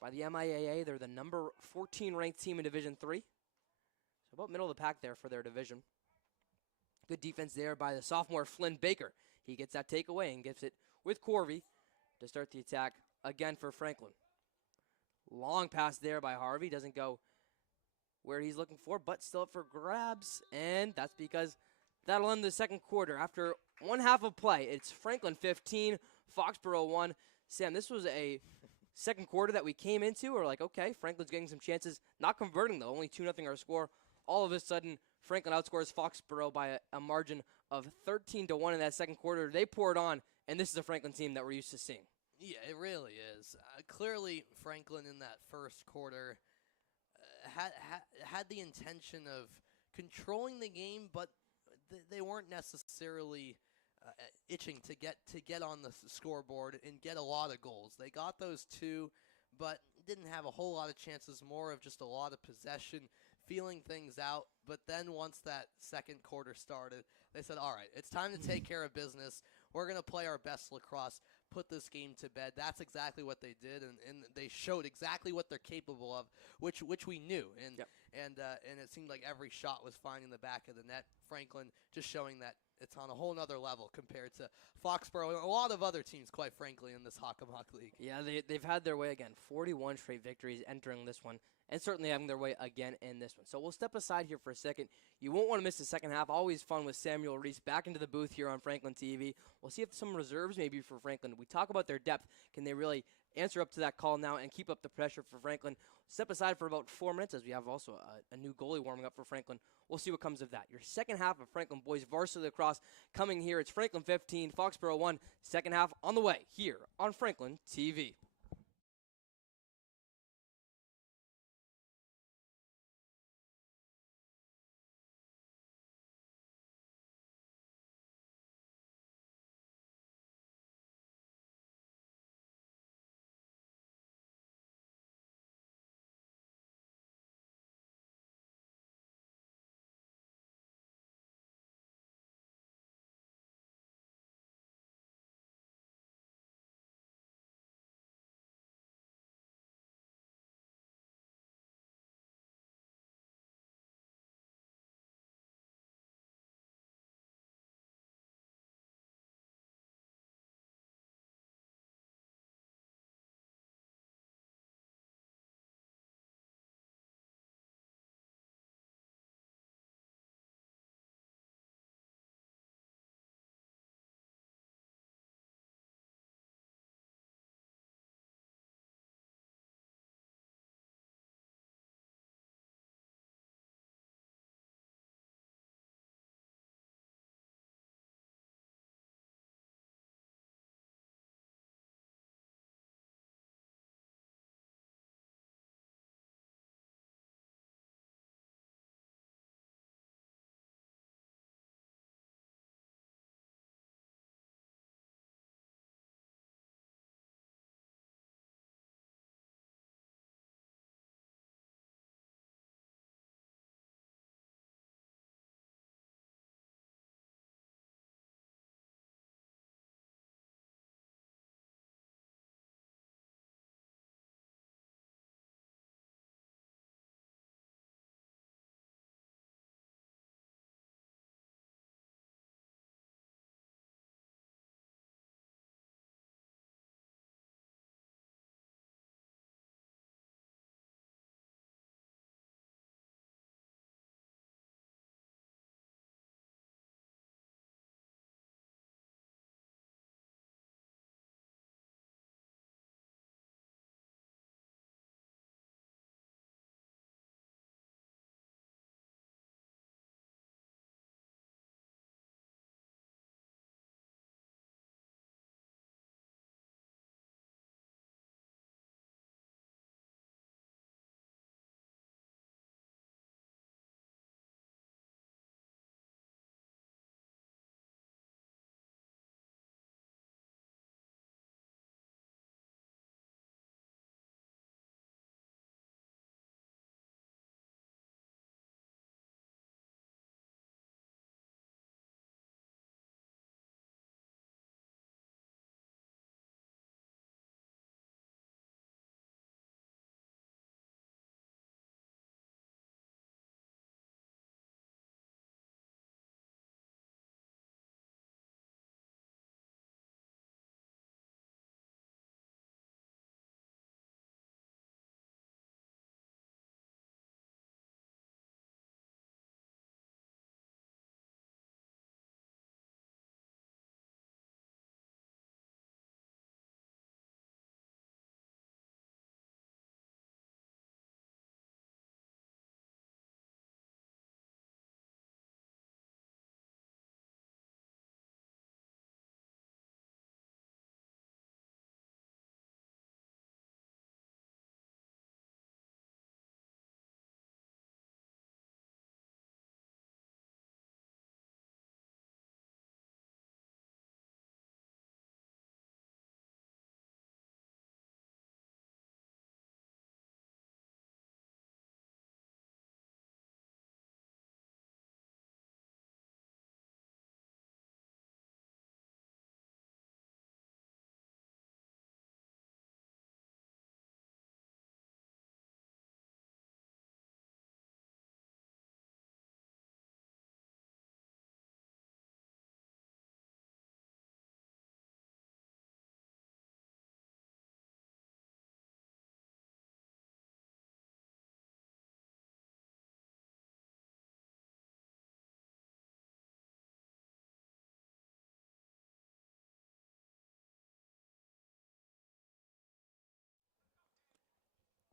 By the MIAA, they're the number 14 ranked team in Division 3. So about middle of the pack there for their division. Good defense there by the sophomore Flynn Baker. He gets that takeaway and gets it with Corvey to start the attack again for Franklin. Long pass there by Harvey. Doesn't go where he's looking for, but still up for grabs. And that's because that'll end the second quarter. After one half of play, it's Franklin 15, Foxborough 1. Sam, this was a second quarter that we came into. We're like, okay, Franklin's getting some chances. Not converting, though. Only 2-0 our score. All of a sudden, Franklin outscores Foxborough by a margin of 13-1 in that second quarter. They poured on, and this is a Franklin team that we're used to seeing. Yeah, it really is. Clearly, Franklin in that first quarter had the intention of controlling the game, but they weren't necessarily itching to get on the scoreboard and get a lot of goals. They got those 2, but didn't have a whole lot of chances, more of just a lot of possession, feeling things out. But then once that second quarter started, they said, all right, it's time to take care of business. We're going to play our best lacrosse, put this game to bed. That's exactly what they did, and they showed exactly what they're capable of, which we knew. And it seemed like every shot was finding the back of the net. Franklin just showing that it's on a whole nother level compared to Foxborough and a lot of other teams, quite frankly, in this Hockomock League. Yeah, they've had their way again. 41 straight victories entering this one, and certainly having their way again in this one. So we'll step aside here for a second. You won't want to miss the second half. Always fun with Samuel Reese back into the booth here on Franklin TV. We'll see if some reserves maybe for Franklin. We talk about their depth. Can they really answer up to that call now and keep up the pressure for Franklin? Step aside for about 4 minutes as we have also a new goalie warming up for Franklin. We'll see what comes of that. Your second half of Franklin Boys Varsity Lacrosse coming here. It's Franklin 15, Foxborough 1. Second half on the way here on Franklin TV.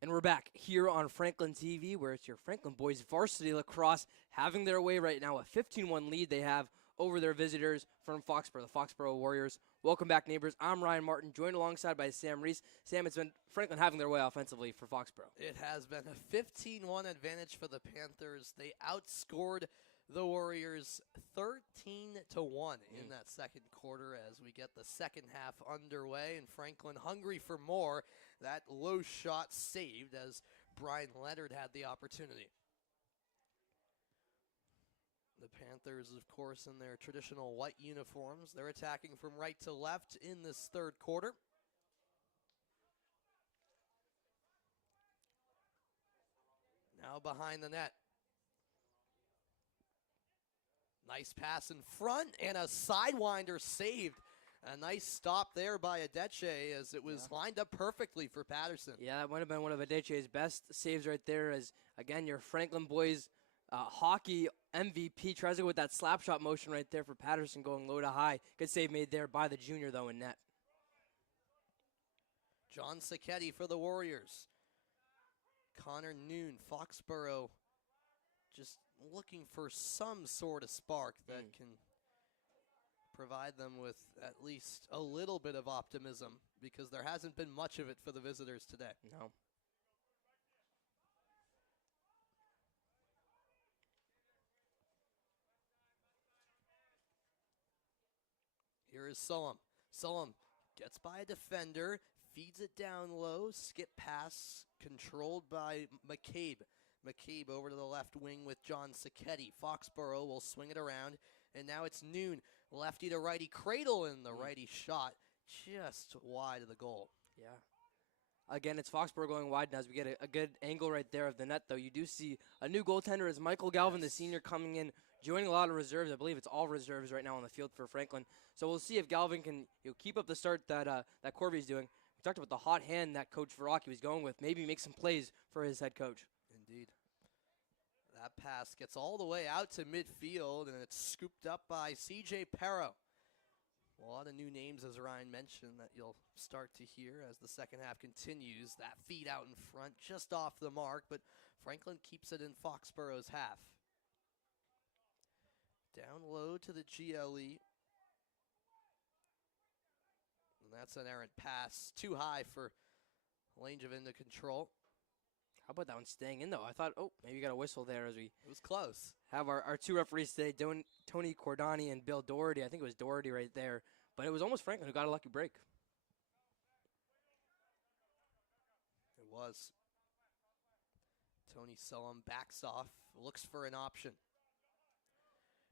And we're back here on Franklin TV, where it's your Franklin boys varsity lacrosse having their way right now. A 15-1 lead they have over their visitors from Foxborough, the Foxborough Warriors. Welcome back, neighbors. I'm Ryan Martin, joined alongside by Sam Reese. Sam, it's been Franklin having their way offensively for Foxborough. It has been a 15-1 advantage for the Panthers. They outscored the Warriors 13-1 in that second quarter as we get the second half underway, and Franklin hungry for more. That low shot saved as Brian Leonard had the opportunity. The Panthers, of course, in their traditional white uniforms. They're attacking from right to left in this third quarter. Now behind the net. Nice pass in front and a sidewinder saved. A nice stop there by Adeche as it was lined up perfectly for Patterson. Yeah, that might have been one of Adeche's best saves right there as, again, your Franklin boys hockey MVP tries to go with that slap shot motion right there for Patterson going low to high. Good save made there by the junior, though, in net. John Sacchetti for the Warriors. Connor Noon, Foxborough, just looking for some sort of spark that can provide them with at least a little bit of optimism, because there hasn't been much of it for the visitors today. No. Here is Solom. Solom gets by a defender, feeds it down low, skip pass, controlled by McCabe. McCabe over to the left wing with John Sacchetti. Foxborough will swing it around, and now it's Noon. Lefty to righty, cradle in the righty shot, just wide of the goal. Yeah. Again, it's Foxborough going wide, and as we get a good angle right there of the net, though, you do see a new goaltender as Michael Galvin, the senior, coming in, joining a lot of reserves. I believe it's all reserves right now on the field for Franklin. So we'll see if Galvin can keep up the start that Corby's doing. We talked about the hot hand that Coach Verrocchi was going with. Maybe make some plays for his head coach. Indeed. That pass gets all the way out to midfield, and it's scooped up by C.J. Perro. A lot of new names, as Ryan mentioned, that you'll start to hear as the second half continues. That feed out in front, just off the mark, but Franklin keeps it in Foxborough's half. Down low to the GLE. And that's an errant pass. Too high for Langevin to control. How about that one staying in, though? I thought, maybe you got a whistle there as we It was close. have our two referees today, Tony Cordani and Bill Doherty. I think it was Doherty right there. But it was almost Franklin who got a lucky break. It was. Tony Sullum backs off, looks for an option.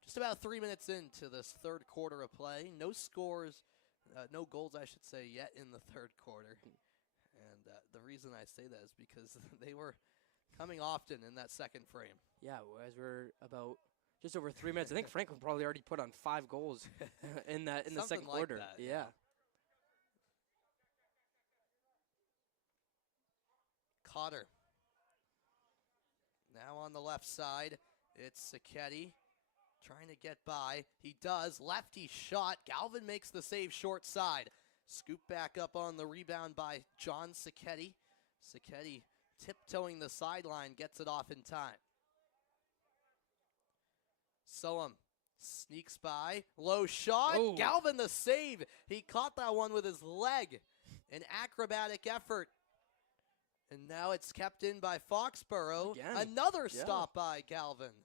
Just about 3 minutes into this third quarter of play. No scores, no goals, I should say, yet in the third quarter. And the reason I say that is because they were coming often in that second frame. Yeah, as we're about just over 3 minutes. I think Franklin probably already put on 5 goals in the second like quarter. that, Yeah. Cotter. Now on the left side, it's Sacchetti trying to get by. He does. Lefty shot. Galvin makes the save short side. Scoop back up on the rebound by John Sacchetti. Sacchetti tiptoeing the sideline, gets it off in time. Sullum sneaks by. Low shot. Oh. Galvin the save. He caught that one with his leg. An acrobatic effort. And now it's kept in by Foxborough. Again. Another stop by Galvin.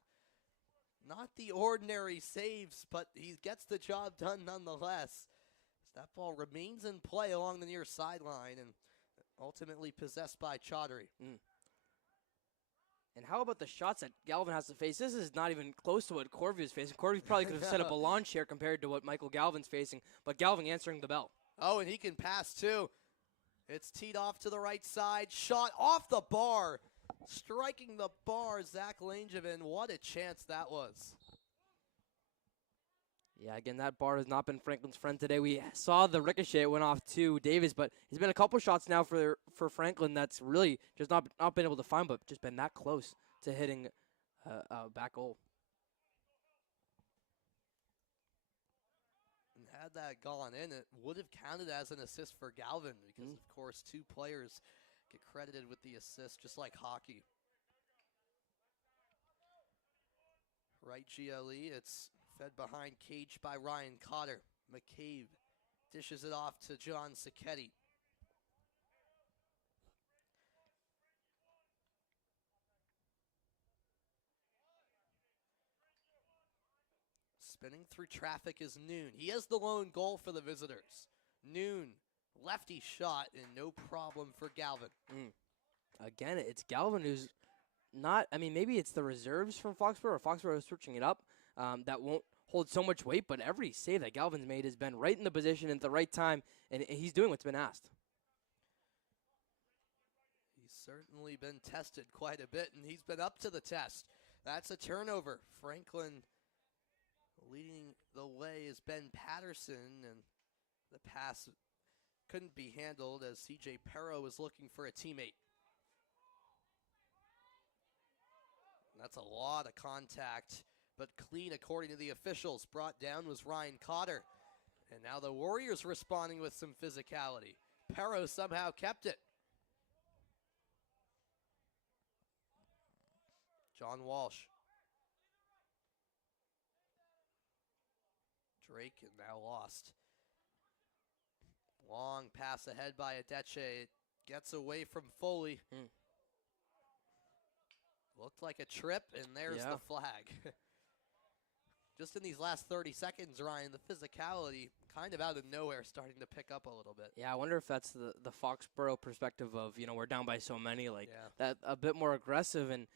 Not the ordinary saves, but he gets the job done nonetheless. That ball remains in play along the near sideline and ultimately possessed by Chaudhry. And how about the shots that Galvin has to face? This is not even close to what Corby was facing. Corby probably could have set up a lawn chair compared to what Michael Galvin's facing, but Galvin answering the bell. Oh, and he can pass too. It's teed off to the right side. Shot off the bar. Striking the bar, Zach Langevin. What a chance that was. Yeah, again, that bar has not been Franklin's friend today. We saw the ricochet went off to Davis, but he's been a couple shots now for Franklin that's really just not been able to find, but just been that close to hitting a back goal. And had that gone in, it would have counted as an assist for Galvin because, of course, 2 players get credited with the assist, just like hockey. Right GLE, it's fed behind cage by Ryan Cotter. McCabe dishes it off to John Sacchetti. Spinning through traffic is Noon. He has the lone goal for the visitors. Noon, lefty shot, and no problem for Galvin. Again, it's Galvin who's not, I mean, maybe it's the reserves from Foxborough, or Foxborough is switching it up, that won't hold so much weight, but every save that Galvin's made has been right in the position at the right time, and he's doing what's been asked. He's certainly been tested quite a bit, and he's been up to the test. That's a turnover. Franklin leading the way is Ben Patterson, and the pass couldn't be handled as C.J. Perro was looking for a teammate. That's a lot of contact, but clean according to the officials. Brought down was Ryan Cotter. And now the Warriors responding with some physicality. Perro somehow kept it. John Walsh. Drake and now lost. Long pass ahead by Adeche. It gets away from Foley. Looked like a trip, and there's the flag. Just in these last 30 seconds, Ryan, the physicality kind of out of nowhere starting to pick up a little bit. Yeah, I wonder if that's the Foxborough perspective of, we're down by so many, that a bit more aggressive. And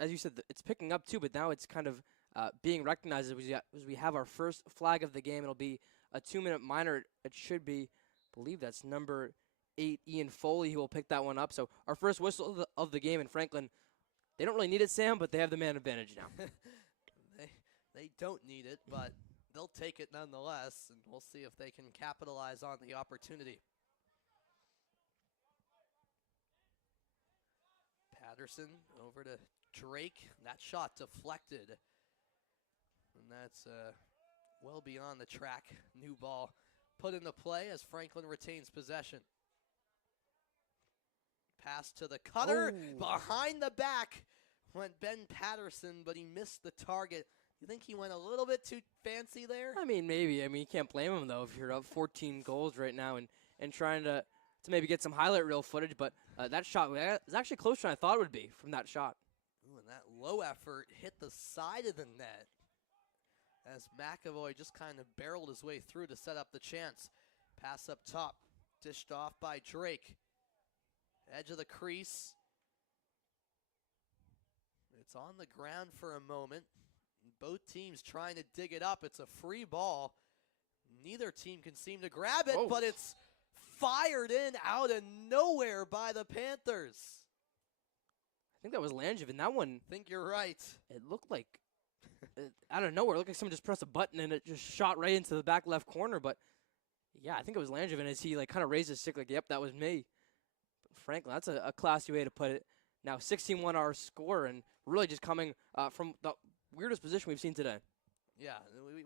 as you said, it's picking up too, but now it's kind of being recognized as we have our first flag of the game. It'll be a 2-minute minor. It should be, I believe that's number 8, Ian Foley, who will pick that one up. So our first whistle of the game in Franklin. They don't really need it, Sam, but they have the man advantage now. They don't need it, but they'll take it nonetheless, and we'll see if they can capitalize on the opportunity. Patterson over to Drake. That shot deflected. And that's well beyond the track. New ball put into play as Franklin retains possession. Pass to the cutter. Behind the back went Ben Patterson, but he missed the target. You think he went a little bit too fancy there? I mean, maybe. I mean, you can't blame him, though, if you're up 14 goals right now and trying to maybe get some highlight reel footage. But that shot was actually closer than I thought it would be from that shot. Ooh, and that low effort hit the side of the net as McAvoy just kind of barreled his way through to set up the chance. Pass up top, dished off by Drake. Edge of the crease. It's on the ground for a moment. Both teams trying to dig it up. It's a free ball. Neither team can seem to grab it, but it's fired in out of nowhere by the Panthers. I think that was Langevin. That one. I think you're right. It looked like, out of nowhere, it looked like someone just pressed a button and it just shot right into the back left corner. But, yeah, I think it was Langevin as he kind of raised his stick like, yep, that was me. But Franklin, that's a classy way to put it. Now 16-1 our score, and really just coming from the weirdest position we've seen today. Yeah,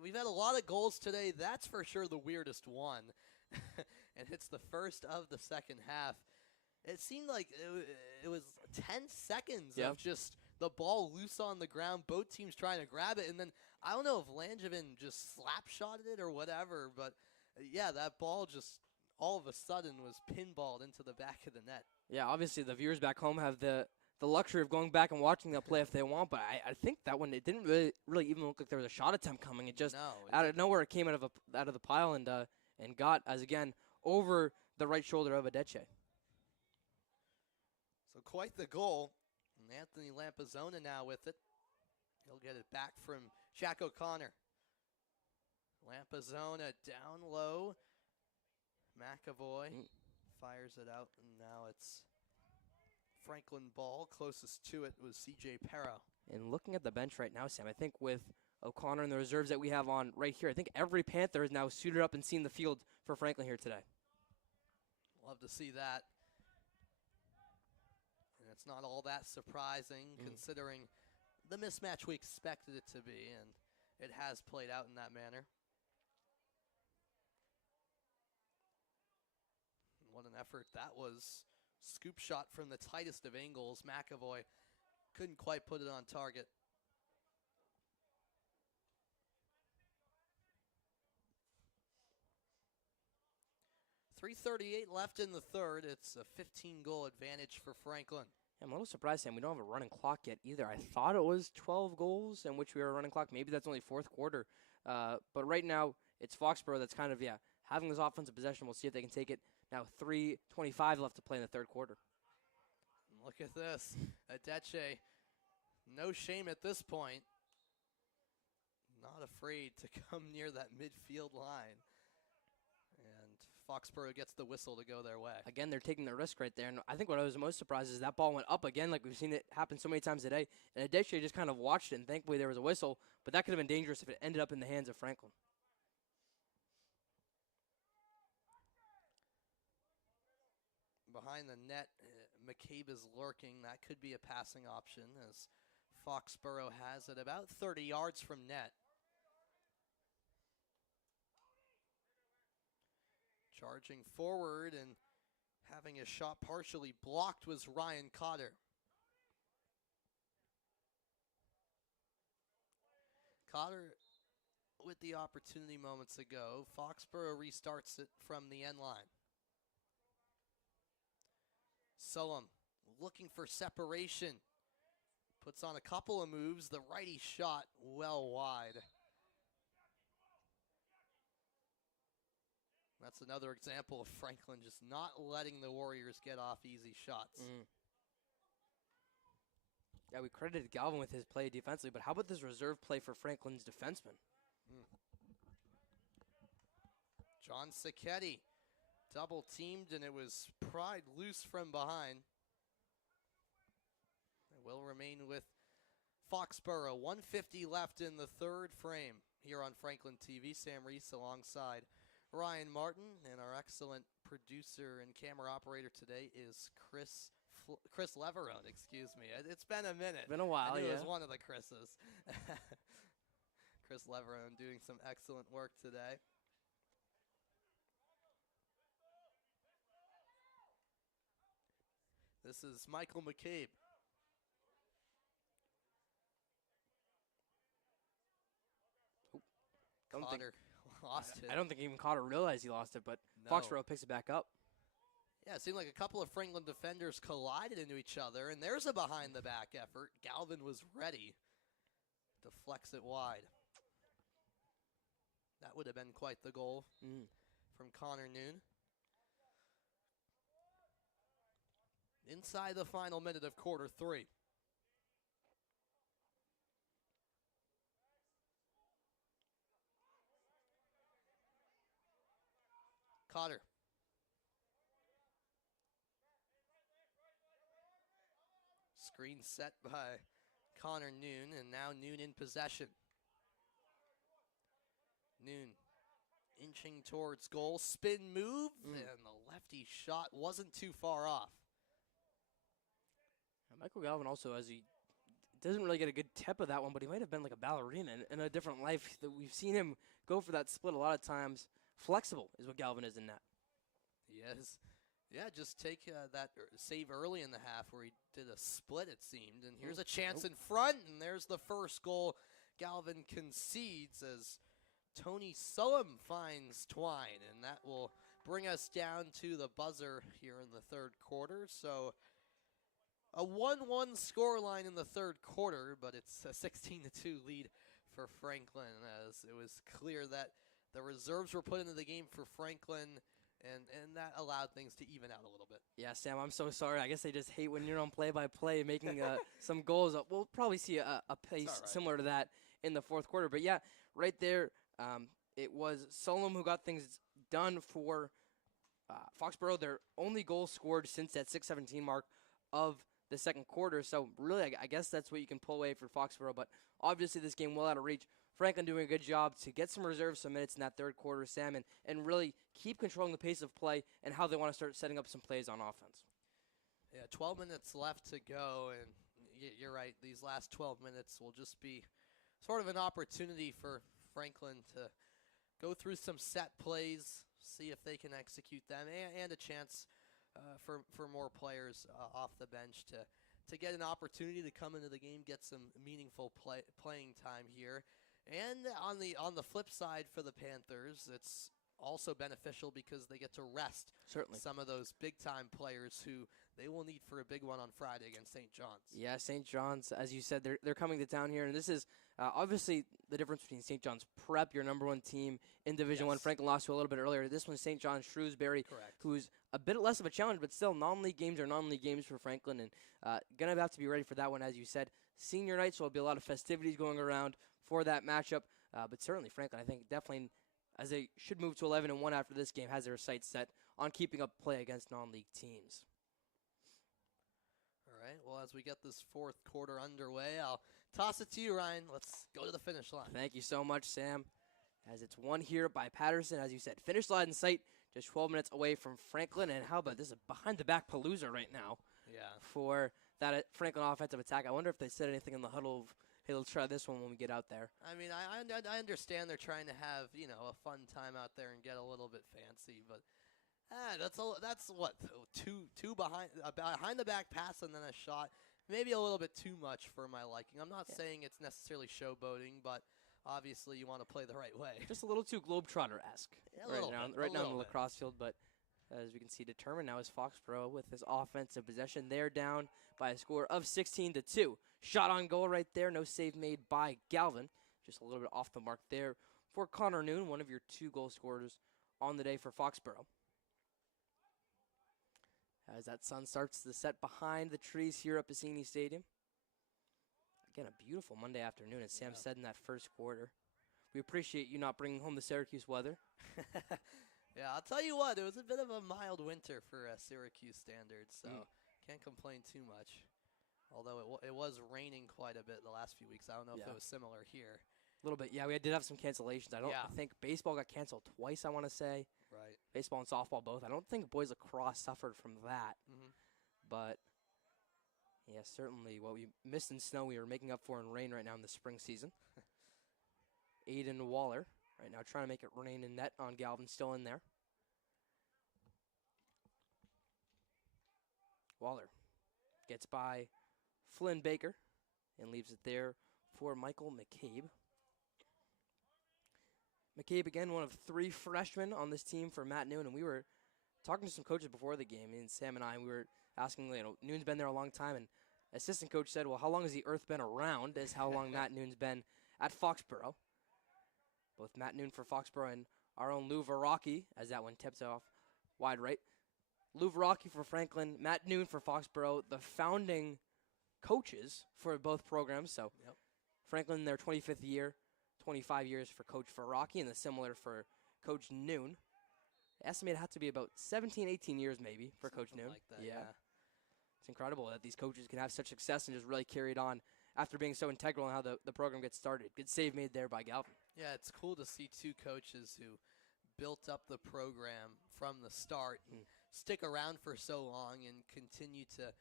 we've had a lot of goals today. That's for sure the weirdest one. And it's the first of the second half. It seemed like it was 10 seconds of just the ball loose on the ground, both teams trying to grab it. And then I don't know if Langevin just slap-shotted it or whatever, but yeah, that ball just all of a sudden was pinballed into the back of the net. Yeah, obviously the viewers back home have the luxury of going back and watching that play if they want, but I think that one, it didn't really even look like there was a shot attempt coming. It just out of nowhere, it came out of the pile and got, as again, over the right shoulder of Adeche. So quite the goal. And Anthony Lampazona now with it. He'll get it back from Jack O'Connor. Lampazona down low. McAvoy fires it out, and now it's Franklin ball. Closest to it was C.J. Perro. And looking at the bench right now, Sam, I think with O'Connor and the reserves that we have on right here, I think every Panther is now suited up and seen the field for Franklin here today. Love to see that. And it's not all that surprising considering the mismatch we expected it to be, and it has played out in that manner. What an effort that was. Scoop shot from the tightest of angles. McAvoy couldn't quite put it on target. 3:38 left in the third. It's a 15-goal advantage for Franklin. I'm a little surprised, Sam. We don't have a running clock yet either. I thought it was 12 goals in which we were running clock. Maybe that's only fourth quarter. But right now, it's Foxborough that's kind of, having this offensive possession. We'll see if they can take it. Now 3:25 left to play in the third quarter. Look at this. Adeche, no shame at this point. Not afraid to come near that midfield line. And Foxborough gets the whistle to go their way. Again, they're taking the risk right there. And I think what I was most surprised is that ball went up again, like we've seen it happen so many times today. And Adeche just kind of watched it, and thankfully there was a whistle. But that could have been dangerous if it ended up in the hands of Franklin. Behind the net, McCabe is lurking. That could be a passing option as Foxborough has it about 30 yards from net. Charging forward and having a shot partially blocked was Ryan Cotter. Cotter with the opportunity moments ago. Foxborough restarts it from the end line. Sullum looking for separation. Puts on a couple of moves. The righty shot well wide. That's another example of Franklin just not letting the Warriors get off easy shots. Yeah, we credited Galvin with his play defensively, but how about this reserve play for Franklin's defenseman? John Sacchetti double teamed, and it was pried loose from behind. It will remain with Foxborough. 1:50 left in the third frame here on Franklin TV. Sam Reese alongside Ryan Martin, and our excellent producer and camera operator today is Chris Leverone, excuse me. It's been a minute. Been a while, I knew yeah. It was one of the Chris's. Chris Leverone doing some excellent work today. This is Michael McCabe. Cotter lost it. I don't think even Cotter realized he lost it, but No. Foxborough picks it back up. Yeah, it seemed like a couple of Franklin defenders collided into each other, and there's a behind-the-back effort. Galvin was ready. Deflects it wide. That would have been quite the goal from Connor Noon. Inside the final minute of quarter three. Cotter. Screen set by Connor Noon, and now Noon in possession. Noon inching towards goal. Spin move, and the lefty shot wasn't too far off. Michael Galvin also, as he doesn't really get a good tip of that one, but he might have been like a ballerina in a different life. That we've seen him go for that split a lot of times. Flexible is what Galvin is in that. He is. Yeah, just take that save early in the half where he did a split, it seemed. And here's a chance in front, and there's the first goal Galvin concedes as Tony Sullum finds Twine. And that will bring us down to the buzzer here in the third quarter. So a 1-1 scoreline in the third quarter, but it's a 16-2 lead for Franklin, as it was clear that the reserves were put into the game for Franklin, and that allowed things to even out a little bit. Yeah, Sam, I'm so sorry. I guess they just hate when you're on play-by-play making some goals. We'll probably see a pace similar to that in the fourth quarter. But, yeah, right there, it was Sullum who got things done for Foxborough. Their only goal scored since that 6:17 mark of the second quarter. So, really, I guess that's what you can pull away for Foxborough. But, obviously, this game well out of reach. Franklin doing a good job to get some reserves, some minutes in that third quarter, Sam, and really keep controlling the pace of play and how they want to start setting up some plays on offense. Yeah, 12 minutes left to go, and you're right. These last 12 minutes will just be sort of an opportunity for Franklin to go through some set plays, see if they can execute them, and a chance for more players off the bench to get an opportunity to come into the game, get some meaningful playing time here. And on the flip side for the Panthers, it's also beneficial because they get to rest Certainly. some of those big-time players who they will need for a big one on Friday against St. John's. Yeah, St. John's, as you said, they're coming to town here, and this is obviously the difference between St. John's Prep, your number one team in Division One. Franklin lost to a little bit earlier. This one's St. John's Shrewsbury, Correct. who's a bit less of a challenge, but still non-league games are non-league games for Franklin, and gonna have to be ready for that one, as you said. Senior night, so there'll be a lot of festivities going around for that matchup. But certainly Franklin, I think definitely, as they should move to 11-1 after this game, has their sights set on keeping up play against non-league teams. All right, well, as we get this fourth quarter underway, I'll toss it to you, Ryan. Let's go to the finish line. Thank you so much, Sam. As it's won here by Patterson, as you said. Finish line in sight, just 12 minutes away from Franklin. And how about this, a behind-the-back palooza right now for that Franklin offensive attack. I wonder if they said anything in the huddle of, hey, let's try this one when we get out there. I mean, I understand they're trying to have, a fun time out there and get a little bit fancy, but that's what, two behind the back pass and then a shot. Maybe a little bit too much for my liking. I'm not saying it's necessarily showboating, but obviously you want to play the right way. Just a little too Globetrotter-esque right now on the lacrosse field, but as we can see, determined now is Foxborough with his offensive possession. They're down by a score of 16-2. Shot on goal right there. No save made by Galvin. Just a little bit off the mark there for Connor Noon, one of your 2 goal scorers on the day for Foxborough. As that sun starts to set behind the trees here at Piscini Stadium. Again, a beautiful Monday afternoon, as Sam said in that first quarter. We appreciate you not bringing home the Syracuse weather. Yeah, I'll tell you what, it was a bit of a mild winter for Syracuse standards, so can't complain too much. Although it was raining quite a bit the last few weeks. I don't know if it was similar here. A little bit, yeah. We did have some cancellations. I think baseball got canceled twice, I want to say. Right. Baseball and softball both. I don't think boys lacrosse suffered from that. But, yeah, certainly what we missed in snow, we were making up for in rain right now in the spring season. Aiden Waller right now trying to make it rain in net on Galvin, still in there. Waller gets by Flynn Baker and leaves it there for Michael McCabe. McCabe, again, one of 3 freshmen on this team for Matt Noon, and we were talking to some coaches before the game, and Sam and I, we were asking, Noon's been there a long time, and assistant coach said, well, how long has the earth been around is how long Matt Noon's been at Foxborough. Both Matt Noon for Foxborough and our own Lou Varaki, as that one tips off wide right. Lou Varaki for Franklin, Matt Noon for Foxborough, the founding coaches for both programs. So Franklin in their 25th year, 25 years for Coach Varaki, and the similar for Coach Noon. Estimated it had to be about 17, 18 years maybe for Coach Noon. Like that, yeah. It's incredible that these coaches can have such success and just really carry it on after being so integral in how the program gets started. Good save made there by Galvin. Yeah, it's cool to see 2 coaches who built up the program from the start and stick around for so long and continue to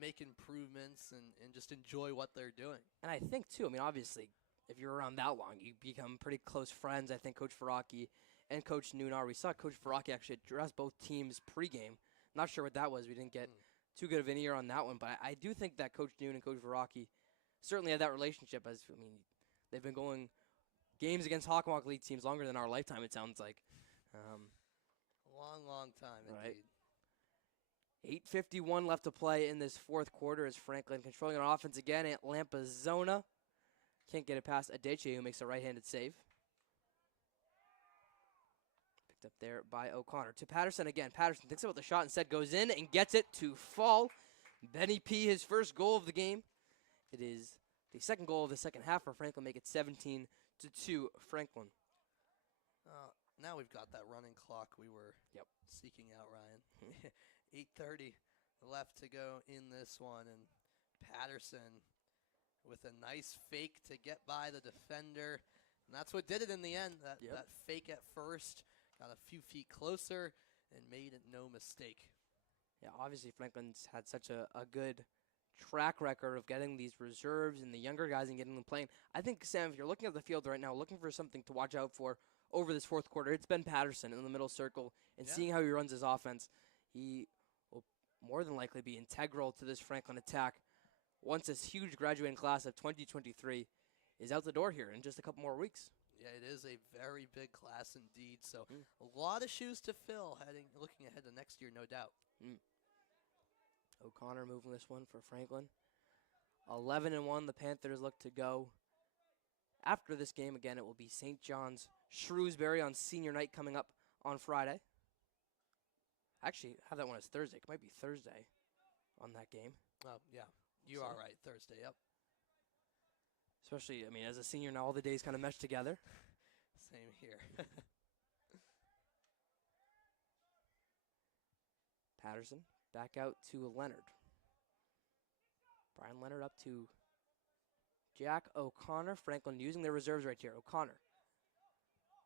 make improvements and just enjoy what they're doing. And I think, too, obviously, if you're around that long, you become pretty close friends. I think Coach Varaki and Coach Noon are. We saw Coach Varaki actually address both teams pregame. Not sure what that was. We didn't get too good of an ear on that one. But I do think that Coach Noon and Coach Varaki certainly had that relationship. They've been going games against Hockomock League teams longer than our lifetime, it sounds like. Long time, right. Indeed. 8:51 left to play in this fourth quarter as Franklin controlling on offense again at Lampazona. Can't get it past Adeche, who makes a right-handed save. Picked up there by O'Connor. To Patterson again. Patterson thinks about the shot, instead goes in and gets it to fall. Benny P., his first goal of the game. It is the second goal of the second half for Franklin. Make it 17-2 Franklin. Now we've got that running clock we were seeking out, Ryan. 8:30 left to go in this one, and Patterson with a nice fake to get by the defender, and that's what did it in the end. That fake at first got a few feet closer and made it no mistake. Yeah, obviously Franklin's had such a good track record of getting these reserves and the younger guys and getting them playing. I think, Sam, if you're looking at the field right now, looking for something to watch out for over this fourth quarter, it's Ben Patterson in the middle circle, and seeing how he runs his offense. He will more than likely be integral to this Franklin attack once this huge graduating class of 2023 is out the door here in just a couple more weeks. Yeah, it is a very big class indeed. So a lot of shoes to fill looking ahead to next year, no doubt. O'Connor moving this one for Franklin. 11-1, the Panthers look to go. After this game, again, it will be St. John's Shrewsbury on senior night coming up on Friday. Actually, I have that one as Thursday. It might be Thursday on that game. Oh, yeah. You are right. Thursday, yep. Especially, I mean, as a senior now, all the days kind of mesh together. Same here. Patterson back out to Leonard. Brian Leonard up to Jack O'Connor. Franklin using their reserves right here. O'Connor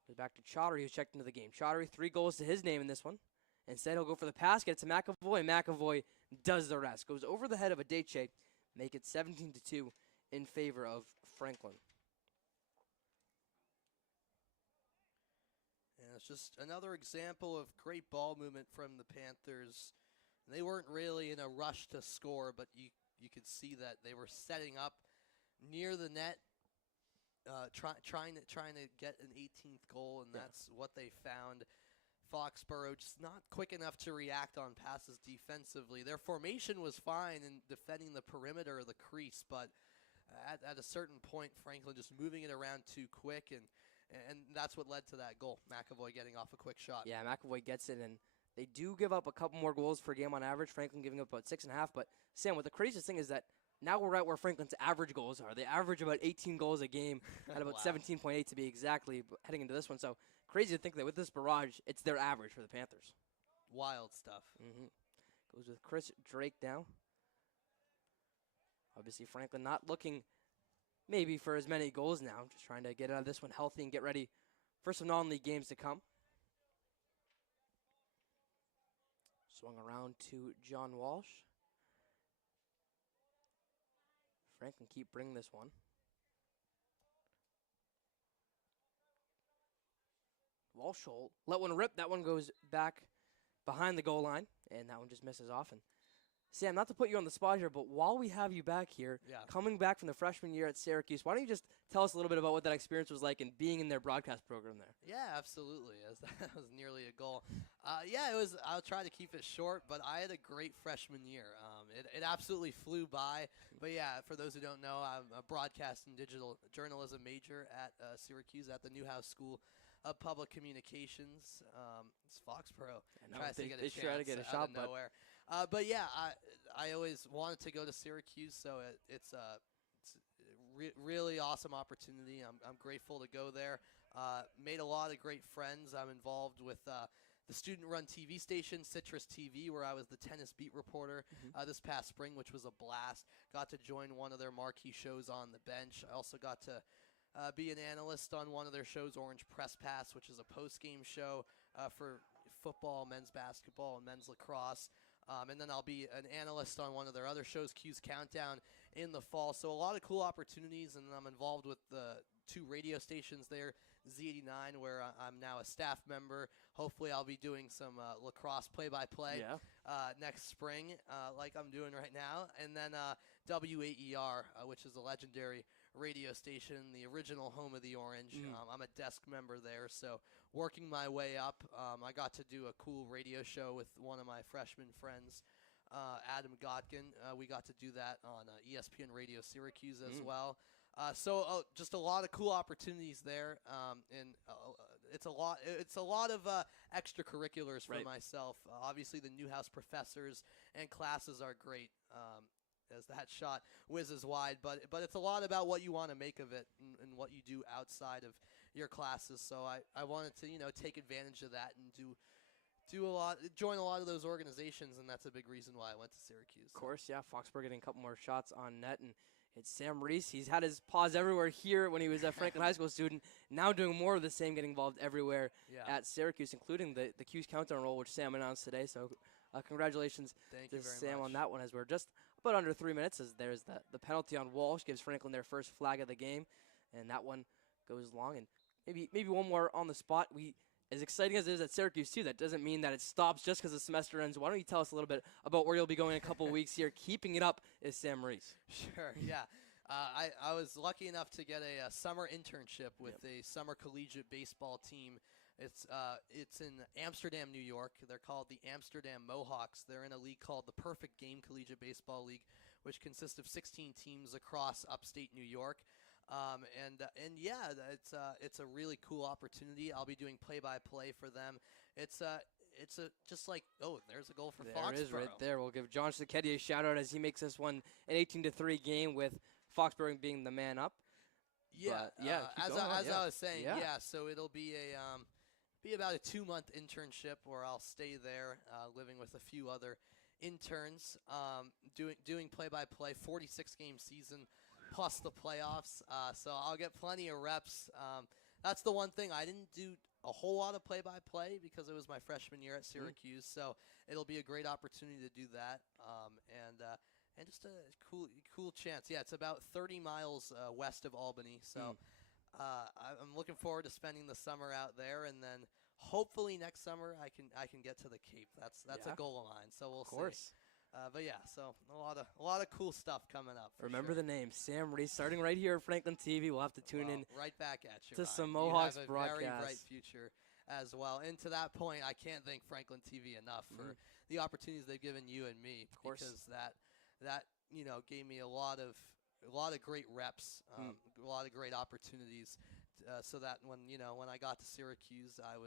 goes back to Chaudhary, who's checked into the game. Chaudhary, 3 goals to his name in this one. Instead, he'll go for the pass, get it to McAvoy. McAvoy does the rest. Goes over the head of Adeche, make it 17-2 in favor of Franklin. And it's just another example of great ball movement from the Panthers. They weren't really in a rush to score, but you could see that they were setting up near the net, trying to get an 18th goal, and that's what they found. Foxborough just not quick enough to react on passes defensively. Their formation was fine in defending the perimeter of the crease, but at a certain point, Franklin just moving it around too quick, and that's what led to that goal. McAvoy getting off a quick shot. Yeah, McAvoy gets it, and they do give up a couple more goals per game on average. Franklin giving up about 6.5. But Sam, what the craziest thing is that now we're at where Franklin's average goals are. They average about 18 goals a game, at about 17.8 to be exactly heading into this one. So crazy to think that with this barrage, it's their average for the Panthers. Wild stuff. Goes with Chris Drake now. Obviously, Franklin not looking maybe for as many goals now. Just trying to get out of this one healthy and get ready for some non-league games to come. Swung around to John Walsh. Franklin keep bringing this one. Walsh will let one rip. That one goes back behind the goal line, and that one just misses off. And Sam, not to put you on the spot here, but while we have you back here, coming back from the freshman year at Syracuse, why don't you just tell us a little bit about what that experience was like and being in their broadcast program there? Yeah, absolutely. That was nearly a goal. It was. I'll try to keep it short, but I had a great freshman year. It absolutely flew by. But yeah, for those who don't know, I'm a broadcast and digital journalism major at Syracuse at the Newhouse School of Public Communications. It's Foxborough. They try to get a shot, but nowhere. But yeah, I always wanted to go to Syracuse, so it's a really awesome opportunity. I'm grateful to go there. Made a lot of great friends. I'm involved with the student-run TV station, Citrus TV, where I was the tennis beat reporter this past spring, which was a blast. Got to join one of their marquee shows on the bench. I also got to be an analyst on one of their shows, Orange Press Pass, which is a post-game show for football, men's basketball, and men's lacrosse. And then I'll be an analyst on one of their other shows, Q's Countdown, in the fall. So a lot of cool opportunities, and I'm involved with the 2 radio stations there, Z89, where I'm now a staff member. Hopefully I'll be doing some lacrosse play-by-play next spring, like I'm doing right now. And then WAER, which is a legendary radio station, the original home of the Orange. I'm a desk member there, so working my way up. I got to do a cool radio show with one of my freshman friends, Adam Godkin. We got to do that on ESPN Radio Syracuse as well. So just a lot of cool opportunities there, and it's a lot of extracurriculars for myself. Obviously, the Newhouse professors and classes are great. As that shot whizzes wide, but it's a lot about what you want to make of it and what you do outside of your classes. So I wanted to take advantage of that and join a lot of those organizations, and that's a big reason why I went to Syracuse. Of course, yeah. Foxborough getting a couple more shots on net, and it's Sam Reese. He's had his paws everywhere here when he was a Franklin High School student. Now doing more of the same, getting involved everywhere at Syracuse, including the Q's Countdown role, which Sam announced today. So congratulations to Sam on that one, as we're just about under 3 minutes, as there's the penalty on Walsh, gives Franklin their first flag of the game, and that one goes long. And maybe one more on the spot. We as exciting as it is at Syracuse, too, that doesn't mean that it stops just because the semester ends. Why don't you tell us a little bit about where you'll be going in a couple of weeks here? Keeping it up is Sam Reese. Sure, yeah. I was lucky enough to get a summer internship with a summer collegiate baseball team. It's in Amsterdam, New York. They're called the Amsterdam Mohawks. They're in a league called the Perfect Game Collegiate Baseball League, which consists of 16 teams across upstate New York. And yeah, it's a really cool opportunity. I'll be doing play-by-play for them. It's just like, oh, there's a goal for Foxborough. There it is right there. We'll give John Sacchetti a shout-out as he makes this one an 18-3 game with Foxborough being the man up. Yeah, but, yeah. As I was saying, so it'll be about a 2-month internship where I'll stay there, living with a few other interns, doing play-by-play, 46-game season plus the playoffs. So I'll get plenty of reps. That's the one thing. I didn't do a whole lot of play-by-play because it was my freshman year at Syracuse. So it'll be a great opportunity to do that. And just a cool chance. Yeah, it's about 30 miles west of Albany. So I'm looking forward to spending the summer out there, and then hopefully next summer I can get to the Cape. That's a goal of mine. So we'll see. But yeah, so a lot of cool stuff coming up. Remember the name, Sam Reese, starting right here at Franklin TV. We'll have to tune in right back at you to Ryan. some Mohawks you have a broadcasts. Very bright future as well. And to that point, I can't thank Franklin TV enough for the opportunities they've given you and me. Of course, because that gave me a lot of great reps, a lot of great opportunities, so that when I got to Syracuse, I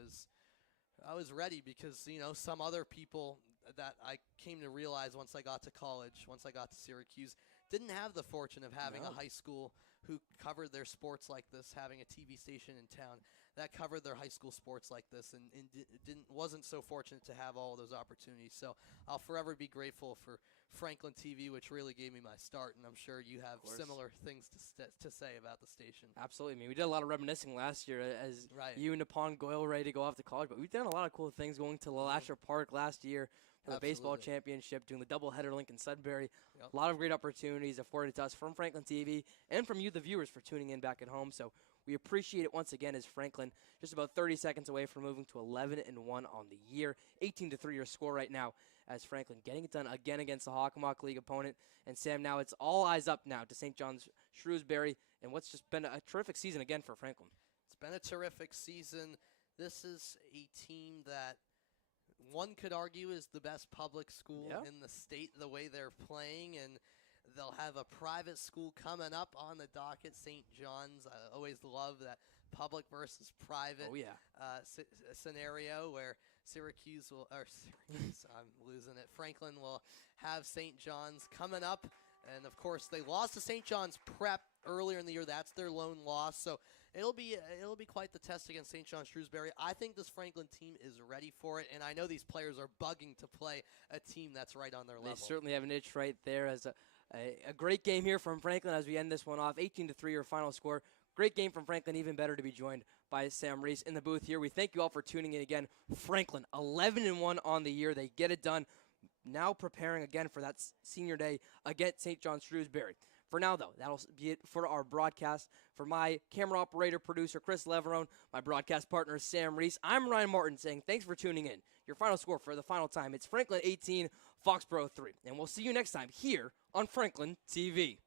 was ready, because some other people that I came to realize once I got to college, once I got to Syracuse, didn't have the fortune of having a high school who covered their sports like this, having a TV station in town that covered their high school sports like this, and wasn't so fortunate to have all of those opportunities. So I'll forever be grateful for Franklin TV, which really gave me my start, and I'm sure you have similar things to say about the station. Absolutely. I mean, we did a lot of reminiscing last year as you and Napon Goyle ready to go off to college, but we've done a lot of cool things, going to Lasher Park last year for the baseball championship, doing the doubleheader Lincoln Sudbury. A lot of great opportunities afforded to us from Franklin TV and from you, the viewers, for tuning in back at home. So we appreciate it once again, as Franklin just about 30 seconds away from moving to 11-1 on the year. 18-3 your score right now, as Franklin getting it done again against the Hockomock League opponent. And Sam, now it's all eyes up now to St. John's Shrewsbury, and what's just been a terrific season again for Franklin. It's been a terrific season. This is a team that one could argue is the best public school in the state, the way they're playing, and they'll have a private school coming up on the docket, St. John's. I always love that public versus private scenario where I'm losing it. Franklin will have St. John's coming up, and of course they lost to St. John's Prep earlier in the year. That's their lone loss, so it'll be quite the test against St. John's Shrewsbury. I think this Franklin team is ready for it, and I know these players are bugging to play a team that's right on their level. They certainly have an itch right there. As a great game here from Franklin as we end this one off. 18-3 your final score. Great game from Franklin. Even better to be joined by Sam Reese in the booth here. We thank you all for tuning in again. Franklin, 11-1 on the year. They get it done. Now preparing again for that senior day against St. John's Shrewsbury. For now, though, that'll be it for our broadcast. For my camera operator, producer, Chris Leverone, my broadcast partner, Sam Reese, I'm Ryan Martin saying thanks for tuning in. Your final score for the final time, it's Franklin 18, Foxborough 3. And we'll see you next time here on Franklin TV.